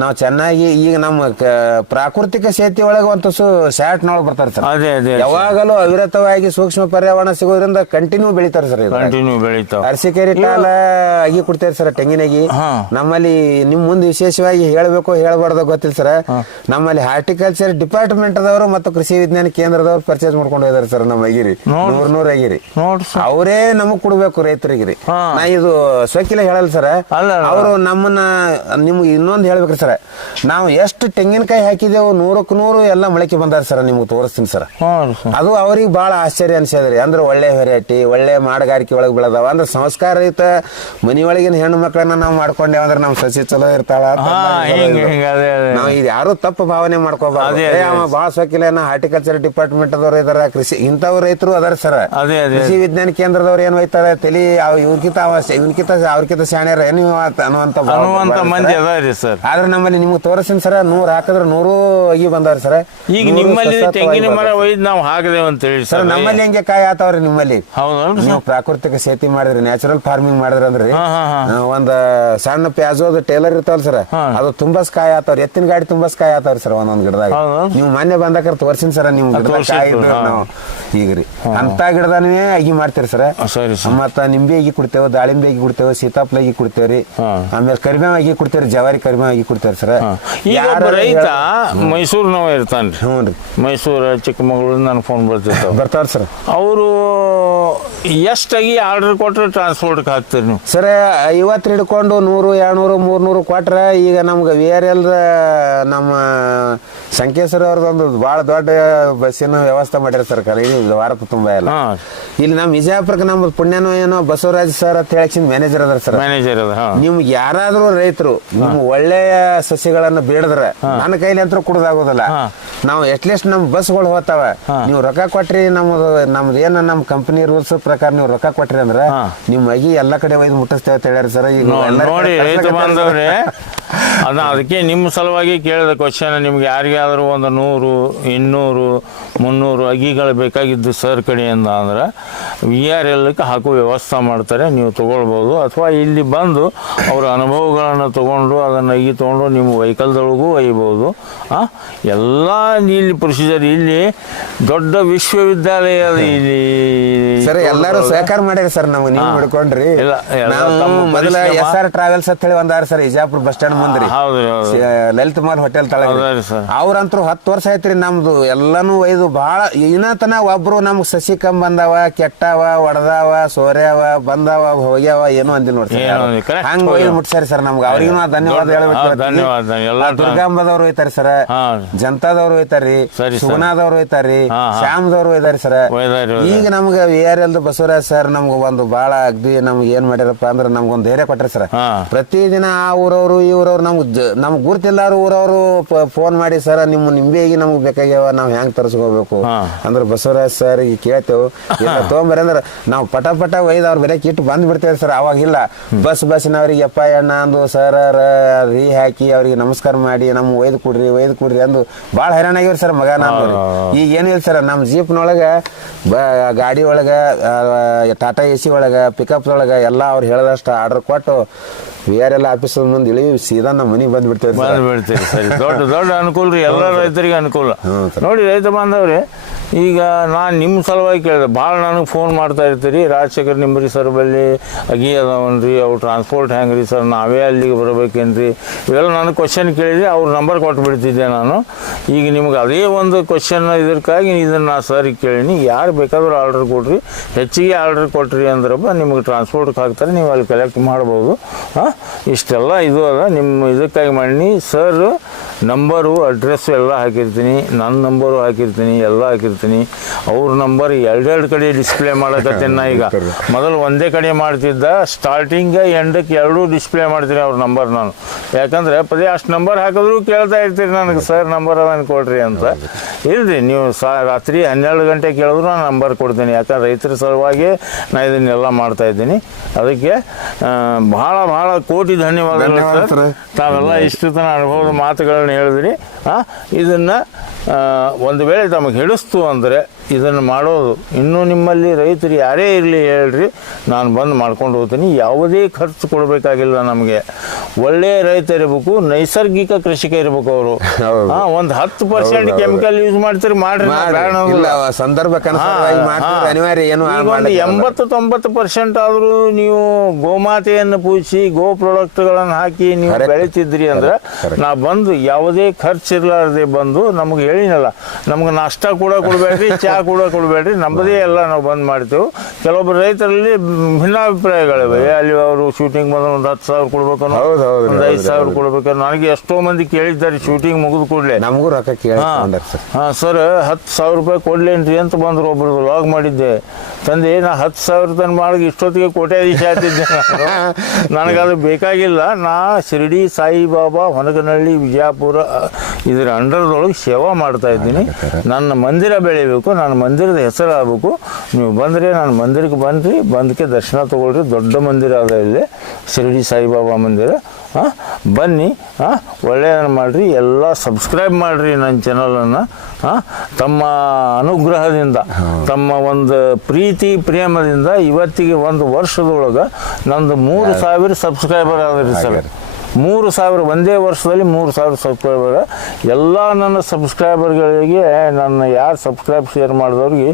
ನಾವು ಚೆನ್ನಾಗಿ ಈಗ ನಮ್ಮ ಕ- ಪ್ರಾಕೃತಿಕ ಸೇತಿ ಒಳಗೆ ಒಂದು ತುಸು ಶಾರ್ಟ್ ನೋಡ್ ಬರ್ತಾರೆ ಸರ್. ಅದೇ ಅದೇ ಯಾವಾಗಲೂ ಅವಿರತವಾಗಿ ಸೂಕ್ಷ್ಮ ಪರ್ಯಾವರಣ ಸಿಗೋದ್ರಿಂದ ಕಂಟಿನ್ಯೂ ಬೆಳಿತಾರೆ ಸರ್ ಇದು ಕಂಟಿನ್ಯೂ ಬೆಳಿತಾವ. ಅರಸಿಕೆರೆ ಕಾಲ ಅಗಿ ಕೊಡ್ತೇವೆ ಸರ್ ತೆಂಗಿನಗಿ. ಹಾ. ನಮ್ಮಲ್ಲಿ ನಿಮ್ ಮುಂದೆ ವಿಶೇಷವಾಗಿ ಹೇಳಬೇಕು ಹೇಳಬಾರ್ದು ಗೊತ್ತಿಲ್ಲ ಸರ್. ನಮ್ಮಲ್ಲಿ ಹಾರ್ಟಿಕಲ್ಚರ್ ಡಿಪಾರ್ಟ್ಮೆಂಟ್ ದವರು ಮತ್ತು ಕೃಷಿ ವಿಜ್ಞಾನ ಕೇಂದ್ರದವರು ಪರ್ಚೇಸ್ ಮಾಡ್ಕೊಂಡು ಹೋಗಿದಾರೆ ಸರ್ ನಮ್ಮ ಅಗಿರಿ. ನೋಡು. ನೂರ್ ನೂರ್ ಅಗಿರಿ. ನೋಡ್ರಿ ಅವರೇ ನಮಗ್ ಕೊಡ್ಬೇಕು ರೈತರಿಗೆ ರೀ. ನಾ ಇದು ಸ್ವಕಿಲ ಹೇಳಲ್ಲ ಸರ್. ಅವರು ನಮ್ಮನ್ನ ನಿಮ್ಗೆ ಇನ್ನೊಂದು ಹೇಳ್ಬೇಕ್ರಿ ಸರ್. ನಾವು ಎಷ್ಟು ತೆಂಗಿನಕಾಯಿ ಹಾಕಿದೇವು ನೂರಕ್ಕೆ ನೂರು ಎಲ್ಲ ಮೊಳಕೆ ಬಂದಾರ ಸರ್ ನಿಮ್ಗೆ ತೋರಿಸ್ತೀನಿ ಸರ್. ಅದು ಅವ್ರಿಗೆ ಬಹಳ ಆಶ್ಚರ್ಯ ಅನ್ಸದ್ರಿ ಅಂದ್ರೆ ಒಳ್ಳೆ ವೆರೈಟಿ ಒಳ್ಳೆ ಮಾಡಗಾರಿಕೆ ಒಳಗೆ ಬೆಳೆದಾವ. ಅಂದ್ರೆ ಸಂಸ್ಕಾರ ರೈತ ಮನಿಯೊಳಗಿನ ಹೆಣ್ಣು ಮಕ್ಕಳನ್ನ ನಾವು ಮಾಡ್ಕೊಂಡೇವ ಅಂದ್ರೆ ನಮ್ಮ ಸಸಿ ಚಲೋ ಇರ್ತಾಳ ನಾವು ಇದು ಯಾರು ತಪ್ಪು ಭಾವನೆ ಮಾಡ್ಕೋಬಾರ್ದು. ಅವ ಭಾಳ ಸೊಕ್ಕಿಲೇನ ಹಾರ್ಟಿಕಲ್ಚರ್ ಡಿಪಾರ್ಟ್ಮೆಂಟ್ ಅದವ್ರು ಇದಾರ ಕೃಷಿ ಇಂಥವ್ ರೈತರು ಅದಾರ ಸರ್. ಕೃಷಿ ವಿಜ್ಞಾನ ಕೇಂದ್ರದವ್ರು ಏನ್ ಹೋಯ್ತಾರೆ ತಲಿ ಇವ್ರಕಿತ ಇವ್ರಕಿಂತ ಅವ್ರಕಿತ ಶಾಣ್ಯರ ಏನು ಅನ್ನುವಂತ ಭಾವ ಅನ್ನುವಂತ ಮಂದಿ. ಅದಾರಿ ಸರ್. ಆದ್ರೆ ನಮ್ಮಲ್ಲಿ ನಿಮ್ಗೆ ತೋರಿಸಿನ ಸರ ನೂರ್ ಹಾಕಿದ್ರೆ ನೂರು ಆಗಿ ಬಂದಾರ ಸರ್. ಈಗ ನೂರು ನಿಮ್ಮಲ್ಲಿ ತೆಂಗಿನ ಮರ. ಒಯ್ದು ನಾವು ಹಾಕದೇವ್ ಅಂತ ಹೇಳಿ ಸರ್ ಸರ್. ನಮ್ಮಲ್ಲಿ ಹೆಂಗೆ ಕಾಯಿ ಆತಾವ್ರಿ ನಿಮ್ಮಲ್ಲಿ? ಹೌದಲ್ರಿ ನೀವು ಪ್ರಾಕೃತಿಕ ಸೇತಿ ಮಾಡಿದ್ರಿ ನ್ಯಾಚುರಲ್ ಫಾರ್ಮಿಂಗ್ ಮಾಡಿದ್ರಿ ಅಂದ್ರಿ ಹಾ, ಹಾ, ಹಾ. ಆ, ಒಂದ್ ಸಣ್ಣ ಪ್ಯಾಜೋದ ಟೇಲರ್ ಇರ್ತಾವಲ್ಲ ಸರ್ ಅದು ತುಂಬಾ ಕಾಯಿ ಆತಾವ್ರಿ. ಎತ್ತಿನ ಗಾಡಿ ತುಂಬಾ ಕಾಯಿ ಆತಾವ್ರಿ ಸರ್ ಒಂದೊಂದ್ ಗಿಡದಾಗ. ಹೌದಾ? ನೀವು ಮೊನ್ನೆ ಬಂದಾಗ ತೋರಿಸಿನ ಸರ್ ನಿಮ್ ಗಿಡದಾಗ ತೋರ್ಸಿತ್ತು, ಇದ್ದು ಹಾ. ನಾವು. ಈಗ ರೀ. ಅಂತ ಗಿಡದಾನೇ ಅಗಿ ಮಾಡ್ತೀರಿ ಸರ್? ಆ, ಸರಿ ಸರ್. ಮತ್ತ ನಿಂಬೆ ಆಗಿ ಕೊಡ್ತೇವೆ ದಾಳಿಂಬೆ ಆಗಿ ಕೊಡ್ತೇವೆ ಸೀತಾಫಲ ಆಗಿ ಕೊಡ್ತೇವ್ರಿ. ಹಾ. ಆಮೇಲೆ ಕರಿಮೆ ಆಗಿ ಕೊಡ್ತೇವ್ರಿ ಜವಾರಿ ಕರಿಮೆ ಆಗಿ ಕೊಡ್ತೇವ್ರಿ ಸರ್. ಹಾ. ಈಗ ಒಬ್ಬ ರೈತ ಮೈಸೂರಿನವ ಇರ್ತಾನ್ರಿ. ಹ್ಞೂ ರೀ ಮೈಸೂರು ಚಿಕ್ಕಮಗಳೂರು ನನ್ನ ಫೋನ್ ಬರ್ತಿರ್ತಾವ. ಬರ್ತಾರ ಸರ್. ಅವರು ಎಷ್ಟಾಗಿ ಆರ್ಡರ್ ಕೊಟ್ರೆ ಟ್ರಾನ್ಸ್ಪೋರ್ಟ್ಗೆ ಹಾಕ್ತೀರಿ ನೀವು? ಸರ್ ಇವತ್ತು ಹಿಡ್ಕೊಂಡು ನೂರು ಎರಡ್ನೂರು ಮೂರ್ನೂರು ಕೊಟ್ರೆ ಈಗ ನಮ್ಗೆ ವಿ ಆರ್ ಎಲ್ ನಮ್ಮ ಸಂಕೇಶ್ವರ ಅವ್ರದ್ದೊಂದು ಬಹಳ ದೊಡ್ಡ ಬಸ್ಸಿನ ವ್ಯವಸ್ಥೆ ಮಾಡ್ಯಾರ ಸರ್ಕಾರ ಕರೆ ಇದು ತುಂಬಾ ತುಂಬ ಎಲ್ಲ ಹಾ. ಇಲ್ಲಿ ನಮ್ಮ ವಿಜಯಪುರಕ್ಕೆ ನಮ್ಮ ಪುಣ್ಯನೋ ಏನೋ ಬಸವರಾಜ್ ಸರ್ ಅಂತ ಹೇಳಿ ಮ್ಯಾನೇಜರ್ ಅದಾರ ಸರ್. ಮ್ಯಾನೇಜರ್ ಅದ ಹಾ. ನಿಮ್ಗೆ ಯಾರಾದ್ರೂ ರೈತರು ನಿಮ್ ಒಳ್ಳೆಯ ಸಸಿಗಳನ್ನ ಬೇಡದ್ರ ನನ್ನ ಕೈಲಿ ಅಂತ ಕುಡ್ದಾಗೋದಿಲ್ಲ. ಹಾ. ನಾವು ಅಟ್ಲೀಸ್ಟ್ ನಮ್ ಬಸ್ಗಳು ಹೋಗ್ತಾವ. ನೀವು ರೊಕ್ಕ ಕೊಟ್ರಿ ನಮ್ದು ನಮ್ದು ಏನ ನಮ್ ಕಂಪನಿ ರೂಲ್ಸ್ ಪ್ರಕಾರ ನೀವು ರೊಕ್ಕ ಕೊಟ್ರಿ ಅಂದ್ರ ಹಾ. ನಿಮ್ ಮಗಿ ಎಲ್ಲಾ ಕಡೆ ಒಯ್ದು ಮುಟ್ಟಿಸ್ತೇವೆ ಅಂತ ಹೇಳ್ಯಾರ ಸರ್. ಈಗ ನೋ- ನೋಡಿ ಬಾಂಧವ್ರೆ ಅದಕ್ಕೆ ನಿಮ್ಮ ಸಲುವಾಗಿ ಕೇಳಿದ ಕ್ವಶನ್ ನಿಮ್ಗೆ ಯಾರಿಗಾದ್ರೂ ಒಂದು ನೂರು ಇನ್ನೂರು ಮುನ್ನೂರು ಅಗಿಗಳು ಬೇಕಾಗಿದ್ದು ಸರ್ ಕಡೆಯಿಂದ ಅಂದ್ರೆ ವಿ ಆರ್ ಎಲ್ಲಕ್ಕೆ ಹಾಕೋ ವ್ಯವಸ್ಥೆ ಮಾಡ್ತಾರೆ ನೀವು ತೊಗೊಳ್ಬೋದು. ಅಥವಾ ಇಲ್ಲಿ ಬಂದು ಅವರ ಅನುಭವಗಳನ್ನು ತೊಗೊಂಡು ಅದನ್ನು ಅಗಿ ತೊಗೊಂಡು ನಿಮ್ಮ ವೆಹಿಕಲ್ದೊಳಗೂ ಒಯ್ಬೋದು. ಆ, ಎಲ್ಲ ಇಲ್ಲಿ ಪ್ರೊಸೀಜರ್ ಇಲ್ಲಿ ದೊಡ್ಡ ವಿಶ್ವವಿದ್ಯಾಲಯ ಇಲ್ಲಿ ಸರ್ ಎಲ್ಲರೂ ಸಹಕಾರ ಮಾಡ್ಯಾರ ಸರ್ ನಮ್ಗೆ ನೀವು ಹಿಡ್ಕೊಂಡ್ರಿ. ಇಲ್ಲ, ಮೊದಲ ಎಸ್ ಆರ್ ಟ್ರಾವೆಲ್ಸ್ ಅಂತ ಹೇಳಿ ಒಂದಾರ ಸರ್ ಇಜಾಪುರ್ ಬಸ್ ಸ್ಟ್ಯಾಂಡ್ ಮುಂದ್ರಿ. ಹೌದು ಲಲಿತ್ ಕುಮಾರ್ ಹೋಟೆಲ್ ತಳ ಅವ್ರ ಅವ್ರಂತ್ರು ಹತ್ತು ವರ್ಷ ಆಯ್ತ್ರಿ ನಮ್ದು. ಎಲ್ಲಾನು ಒಯ್ದು ಭಾಳ ಇನ್ನತನ ಒಬ್ರು ನಮ್ಗೆ ಸಸಿ ಕಮ್ ಬಂದಾವ ಕೆಟ್ಟವ ಒಡದಾವ ಸೋರ್ಯಾವ ಬಂದಾವ ಹೋಗ್ಯಾವ ಏನು ಅಂದಿಲ್ಲ ನೋಡ್ರಿ ಹಂಗ ಒಯ್ದು ಮುಟ್ಸ್ಯಾರ ಸರ್ ನಮ್ಗೆ. ಅವ್ರಿಗೂ ಧನ್ಯವಾದ ಹೇಳ್ಬೇಕು ದುರ್ಗಾಂಬದವ್ರು ಹೋಯ್ತಾರೆ ಸರ್. ಜನತಾದವ್ರು ಸರ್. ಸುಗುಣಾದವ್ರು ಹಾ. ಶ್ಯಾಮ್ದವ್ರು ಹೋಯ್ತಾರಿ ಸರ್. ಈಗ ನಮ್ಗೆ V R L Basavaraj sir ನಮ್ಗೆ ಒಂದು ಭಾಳ ಅಗ್ದಿ ನಮ್ಗೆ ಏನ್ ಮಾಡ್ಯಾರಪ್ಪ ಅಂದ್ರೆ ನಮ್ಗೊಂದು ಧೈರ್ಯ ಕೊಟ್ರಿ ಸರ್. ಪ್ರತಿದಿನ ಆ ಊರವರು ಈ ಊರವ್ರು ನಮ್ಗೆ ಜ- ನಮ್ಗೆ ಗುರ್ತಿಲ್ಲಾರು ಊರವರು ಫೋನ್ ಮಾಡಿ ಸರ್. ನಿಮ್ಮ ನಿಂಬೆಗೆ ನಮ್ಗೆ ಬೇಕಾಗ್ಯಾವ ನಾವು ಹೆಂಗ್ ತರಿಸ್ಕೋಬೇಕು. ಅಂದ್ರೆ ಬಸವರಾಜ್ ಸರ್ ಈಗ ಕೇಳ್ತೇವೆ ಇಲ್ಲ ತೊಗೊಂಬರಿ ಅಂದ್ರೆ ನಾವು ಪಟ ಪಟ ಒಯ್ದು ಅವ್ರ ಬೆಲೆ ಕಿಟ್ಟು ಬಂದ್ ಬಿಡ್ತೇವೆ ಸರ್ ಅವಾಗಿಲ್ಲ ಬಸ್ ಬಸ್ನವ್ರಿಗೆ ಎಪ್ಪ ಅಣ್ಣ ಅಂದು ಸರ್ ರೀ ಹಾಕಿ ಅವ್ರಿಗೆ ನಮಸ್ಕಾರ ಮಾಡಿ ನಮ್ಮ ಒಯ್ದು ಕೊಡ್ರಿ ಒಯ್ದು ಕೊಡ್ರಿ ಅಂದು ಭಾಳ ಹೈರಾಣ ಆಗಿವ್ರಿ ಸರ್ ಮಗ ನಾವು ಈಗ ಏನಿಲ್ಲ ಸರ್ ನಮ್ಮ ಜೀಪ್ನೊಳಗೆ ಗಾಡಿ ಒಳಗೆ ಟಾಟಾ ಎ ಸಿ ಒಳಗೆ ಪಿಕಪ್ ಒಳಗೆ ಎಲ್ಲ ಅವ್ರು ಹೇಳದಷ್ಟು ಆರ್ಡರ್ ಕೊಟ್ಟು ವಿ ಆರ್ ಎಲ್ ಆಫೀಸ್ ಮುಂದೆ ಇಳಿವಿ ಸೀದಾ ನಮ್ಮ ಮನೆಗೆ ಬಂದ್ಬಿಡ್ತೇವೆ ಸರ್ ಸರಿ. ದೊಡ್ಡ ದೊಡ್ಡ ಅನುಕೂಲ ರೀ ಎಲ್ಲ ರೈತರಿಗೆ ಅನುಕೂಲ. ನೋಡಿ ರೈತ ಬಾಂಧವ್ರೆ ಈಗ ನಾನು ನಿಮ್ಮ ಸಲುವಾಗಿ ಕೇಳಿದೆ ಭಾಳ ನನಗೆ ಫೋನ್ ಮಾಡ್ತಾ ಇರ್ತೀರಿ. ರಾಜಶೇಖರ್ ನಿಂಬರಿ ಸರ್ ಬಲ್ಲಿ ಅಗಿ ಅದಾವನ್ರಿ ಅವ್ರು ಟ್ರಾನ್ಸ್ಪೋರ್ಟ್ ಹೆಂಗೆ ರೀ ಸರ್ ನಾವೇ ಅಲ್ಲಿಗೆ ಬರಬೇಕೇನ್ರಿ? ಇವೆಲ್ಲ ನನಗೆ ಕ್ವಶನ್ ಕೇಳಿದ್ರೆ ಅವ್ರ ನಂಬರ್ ಕೊಟ್ಟು ಬಿಡ್ತಿದ್ದೆ ನಾನು. ಈಗ ನಿಮ್ಗೆ ಅದೇ ಒಂದು ಕ್ವಶನ್ ಇದಕ್ಕಾಗಿ ಇದನ್ನು ನಾ ಸರಿಗೆ ಕೇಳೀನಿ. ಯಾರು ಬೇಕಾದರೂ ಆರ್ಡರ್ ಕೊಡ್ರಿ. ಹೆಚ್ಚಿಗೆ ಆರ್ಡರ್ ಕೊಟ್ರಿ ಅಂದ್ರಪ್ಪ ನಿಮ್ಗೆ ಟ್ರಾನ್ಸ್ಪೋರ್ಟ್ಗೆ ಹಾಕ್ತಾರೆ ನೀವು ಅಲ್ಲಿ ಕಲೆಕ್ಟ್ ಮಾಡ್ಬೋದು. ಹಾಂ ಇಷ್ಟೆಲ್ಲ ಇದು ಅದ. ನಿಮ್ಮ ಇದಕ್ಕಾಗಿ ಮಾಡಿನಿ. ಸರ್ ನಂಬರು ಅಡ್ರೆಸ್ ಎಲ್ಲ ಹಾಕಿರ್ತೀನಿ. ನನ್ನ ನಂಬರು ಹಾಕಿರ್ತೀನಿ ಎಲ್ಲ ಹಾಕಿರ್ತೀನಿ. ಅವ್ರ ನಂಬರ್ ಎರಡೆರಡು ಕಡೆ ಡಿಸ್ಪ್ಲೇ ಮಾಡಕತ್ತೀನಿ ನಾ ಈಗ ಮೊದಲು ಒಂದೇ ಕಡೆ ಮಾಡ್ತಿದ್ದ ಸ್ಟಾರ್ಟಿಂಗ್ ಎಂಡಕ್ಕೆ ಎರಡೂ ಡಿಸ್ಪ್ಲೇ ಮಾಡ್ತೀನಿ ಅವ್ರ ನಂಬರ್ ನಾನು. ಯಾಕಂದ್ರೆ ಪದೇ ಅಷ್ಟು ನಂಬರ್ ಹಾಕಿದ್ರು ಕೇಳ್ತಾ ಇರ್ತೀರಿ ನನಗೆ ಸರ್ ನಂಬರ್ ಅದನ್ನು ಕೊಡ್ರಿ ಅಂತ. ಇಲ್ರಿ ನೀವು ಸಾ ರಾತ್ರಿ ಹನ್ನೆರಡು ಗಂಟೆ ಕೇಳಿದ್ರು ನಾನು ನಂಬರ್ ಕೊಡ್ತೀನಿ. ಯಾಕಂದ್ರೆ ರೈತರ ಸಲುವಾಗಿ ನಾ ಇದನ್ನೆಲ್ಲ ಮಾಡ್ತಾ ಇದ್ದೀನಿ. ಅದಕ್ಕೆ ಬಹಳ ಬಹಳ ಕೋಟಿ ಧನ್ಯವಾದಗಳು ಸರ್. ಸರ್. ತಾವೆಲ್ಲ ಇಷ್ಟು ತನ ಅನುಭವದ ಮಾತುಗಳನ್ನ ಹೇಳಿದ್ರಿ ಇದನ್ನು ಒಂದು ವೇಳೆ ತಮಗೆ ಹಿಡಿಸ್ತು ಅಂದರೆ ಇದನ್ನು ಮಾಡೋದು ಇನ್ನೂ ನಿಮ್ಮಲ್ಲಿ ರೈತರು ಯಾರೇ ಇರಲಿ ಹೇಳ್ರಿ ನಾನು ಬಂದು ಮಾಡ್ಕೊಂಡು ಹೋಗ್ತೀನಿ ಯಾವುದೇ ಖರ್ಚು ಕೊಡಬೇಕಾಗಿಲ್ಲ ನಮಗೆ ಒಳ್ಳೆಯ ರೈತ ಇರಬೇಕು ನೈಸರ್ಗಿಕ ಕೃಷಿಕ ಇರಬೇಕು ಅವರು. ಒಂದು ಹತ್ತು ಪರ್ಸೆಂಟ್. ಕೆಮಿಕಲ್ ಯೂಸ್ ಮಾಡ್ತೀರಿ ಮಾಡ್ರಿ ಒಂದು. ಎಂಬತ್ತು ತೊಂಬತ್ತು ಪರ್ಸೆಂಟ್ ಆದರೂ ನೀವು ಗೋಮಾತೆಯನ್ನು ಪೂಜಿಸಿ ಗೋ ಪ್ರಾಡಕ್ಟ್ಗಳನ್ನು ಹಾಕಿ ನೀವು ಬೆಳೀತಿದ್ರಿ ಅಂದ್ರೆ. ನಾ ಬಂದು ಯಾವುದೇ ಖರ್ಚು ಇರ್ಲಾರ್ದೆ ಬಂದು ನಮ್ಗೆ ಹೇಳಿನಲ್ಲ ನಮ್ಗೆ ನಾಷ್ಟ ಕೂಡ ಕೊಡಬೇಡ್ರಿ ಚಹಾ ಕೂಡ ಕೊಡಬೇಡ್ರಿ. ನಮ್ಮದೇ ಎಲ್ಲ ನಾವು ಬಂದ್ ಮಾಡ್ತೇವೆ ಕೆಲವೊಬ್ಬರು ರೈತರಲ್ಲಿ ಭಿನ್ನಾಭಿಪ್ರಾಯಗಳಿವೆ ಅಲ್ಲಿ ಅವರು ಶೂಟಿಂಗ್ ಬಂದ್ರೆ ಒಂದು ಹತ್ತು ಸಾವಿರ ಕೊಡ್ಬೇಕು ಅನ್ನೋ, ಹೌದು, ಹೌದು, ಒಂದು ಐದು ಸಾವಿರ. ಕೊಡ್ಬೇಕು. ನನಗೆ ಎಷ್ಟೋ ಮಂದಿ ಕೇಳಿದ್ದಾರೆ ಶೂಟಿಂಗ್ ಮುಗಿದು ಕೂಡಲೇ. ನಮಗೂ ರೊಕ್ಕ ಕೇಳಿ ಹಾಂ. ಸರ್. ಹತ್ತು ಸಾವಿರ ರೂಪಾಯಿ ಕೊಡ್ಲೇನ್ರಿ ಅಂತ ಬಂದರು ಒಬ್ರು ಲಾಗ್ ಮಾಡಿದ್ದೆ. ತಂದೆ ನಾ ಹತ್ತು ಸಾವಿರ ತನ ಮಾಡಿ ಇಷ್ಟೊತ್ತಿಗೆ ಕೋಟ್ಯಾಧೀಶ ಆಗ್ತಿದ್ದೆ ನಾನು. ನನಗದು ಬೇಕಾಗಿಲ್ಲ. ನಾ ಶಿರಡಿ ಸಾಯಿಬಾಬಾ ಹೊನಗನಹಳ್ಳಿ ವಿಜಯಪುರ ಇದರ ಅಂಡರ್ದೊಳಗೆ ಸೇವಾ ಮಾಡ್ತಾ ಇದ್ದೀನಿ. ನನ್ನ ಮಂದಿರ ಬೆಳಿಬೇಕು ನನ್ನ ಮಂದಿರದ ಹೆಸರು ಆಗಬೇಕು ನೀವು ಬಂದರೆ ನಾನು ಮಂದಿರಕ್ಕೆ ಬನ್ನಿರಿ ಬಂದಕ್ಕೆ ದರ್ಶನ ತಗೊಳ್ರಿ. ದೊಡ್ಡ ಮಂದಿರ ಅದ ಇಲ್ಲಿ ಶಿರಡಿ ಸಾಯಿಬಾಬಾ ಮಂದಿರ. ಹಾಂ ಬನ್ನಿ ಹಾಂ ಒಳ್ಳೆಯದನ್ನು ಮಾಡಿರಿ. ಎಲ್ಲ ಸಬ್ಸ್ಕ್ರೈಬ್ ಮಾಡಿರಿ ನನ್ನ ಚಾನಲನ್ನು ಹಾಂ ತಮ್ಮ ಅನುಗ್ರಹದಿಂದ ತಮ್ಮ ಒಂದು ಪ್ರೀತಿ ಪ್ರೇಮದಿಂದ ಇವತ್ತಿಗೆ ಒಂದು ವರ್ಷದೊಳಗೆ ನಂದು ಮೂರು ಸಾವಿರ ಸಬ್ಸ್ಕ್ರೈಬರ್ ಆದ್ರಿ ಸರ್. ಮೂರು ಸಾವಿರ ಒಂದೇ ವರ್ಷದಲ್ಲಿ ಮೂರು ಸಾವಿರ ಸಬ್ಸ್ಕ್ರೈಬರ್ ಎಲ್ಲ ನನ್ನ ಸಬ್ಸ್ಕ್ರೈಬರ್ಗಳಿಗೆ ನನ್ನ ಯಾರು ಸಬ್ಸ್ಕ್ರೈಬ್ ಶೇರ್ ಮಾಡಿದವ್ರಿಗೆ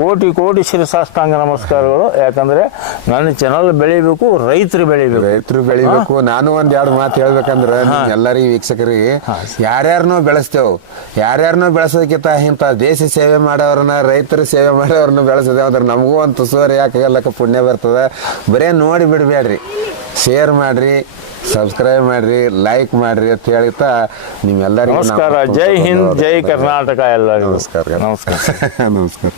ಕೋಟಿ ಕೋಟಿ ಶಿರಸಾಷ್ಟಾಂಗ ನಮಸ್ಕಾರಗಳು. ಯಾಕಂದರೆ ನನ್ನ ಚಾನಲ್ ಬೆಳಿಬೇಕು ರೈತರು ಬೆಳಿಬೇಕು. ರೈತರು ಬೆಳಿಬೇಕು. ನಾನು ಒಂದು ಎರಡು ಮಾತು ಹೇಳ್ಬೇಕಂದ್ರೆ ಎಲ್ಲರಿಗೂ ವೀಕ್ಷಕರಿಗೆ ಯಾರ್ಯಾರನ್ನೂ ಬೆಳೆಸ್ತೇವೆ ಯಾರ್ಯಾರನ್ನೂ ಬೆಳೆಸೋದಕ್ಕಿಂತ ಇಂಥ ದೇಶ ಸೇವೆ ಮಾಡೋರನ್ನ ರೈತರ ಸೇವೆ ಮಾಡೋರನ್ನ ಬೆಳೆಸದೆ ಅಂದ್ರೆ ನಮಗೂ ಒಂದು ತುಸುವರಿ ಯಾಕಾಗಲ್ಲಕ್ಕ ಪುಣ್ಯ ಬರ್ತದೆ. ಬರೇ ನೋಡಿ ಬಿಡಬೇಡ್ರಿ. ಶೇರ್ ಮಾಡ್ರಿ. ಸಬ್ಸ್ಕ್ರೈಬ್ ಮಾಡ್ರಿ ಲೈಕ್ ಮಾಡ್ರಿ ಅಂತ ಹೇಳ್ತಾ ನಿಮ್ಮೆಲ್ಲರಿಗೂ ನಮಸ್ಕಾರ ಜೈ ಹಿಂದ್ ಜೈ ಕರ್ನಾಟಕ ಎಲ್ಲರಿಗೂ. ನಮಸ್ಕಾರ. ನಮಸ್ಕಾರ. ನಮಸ್ಕಾರ.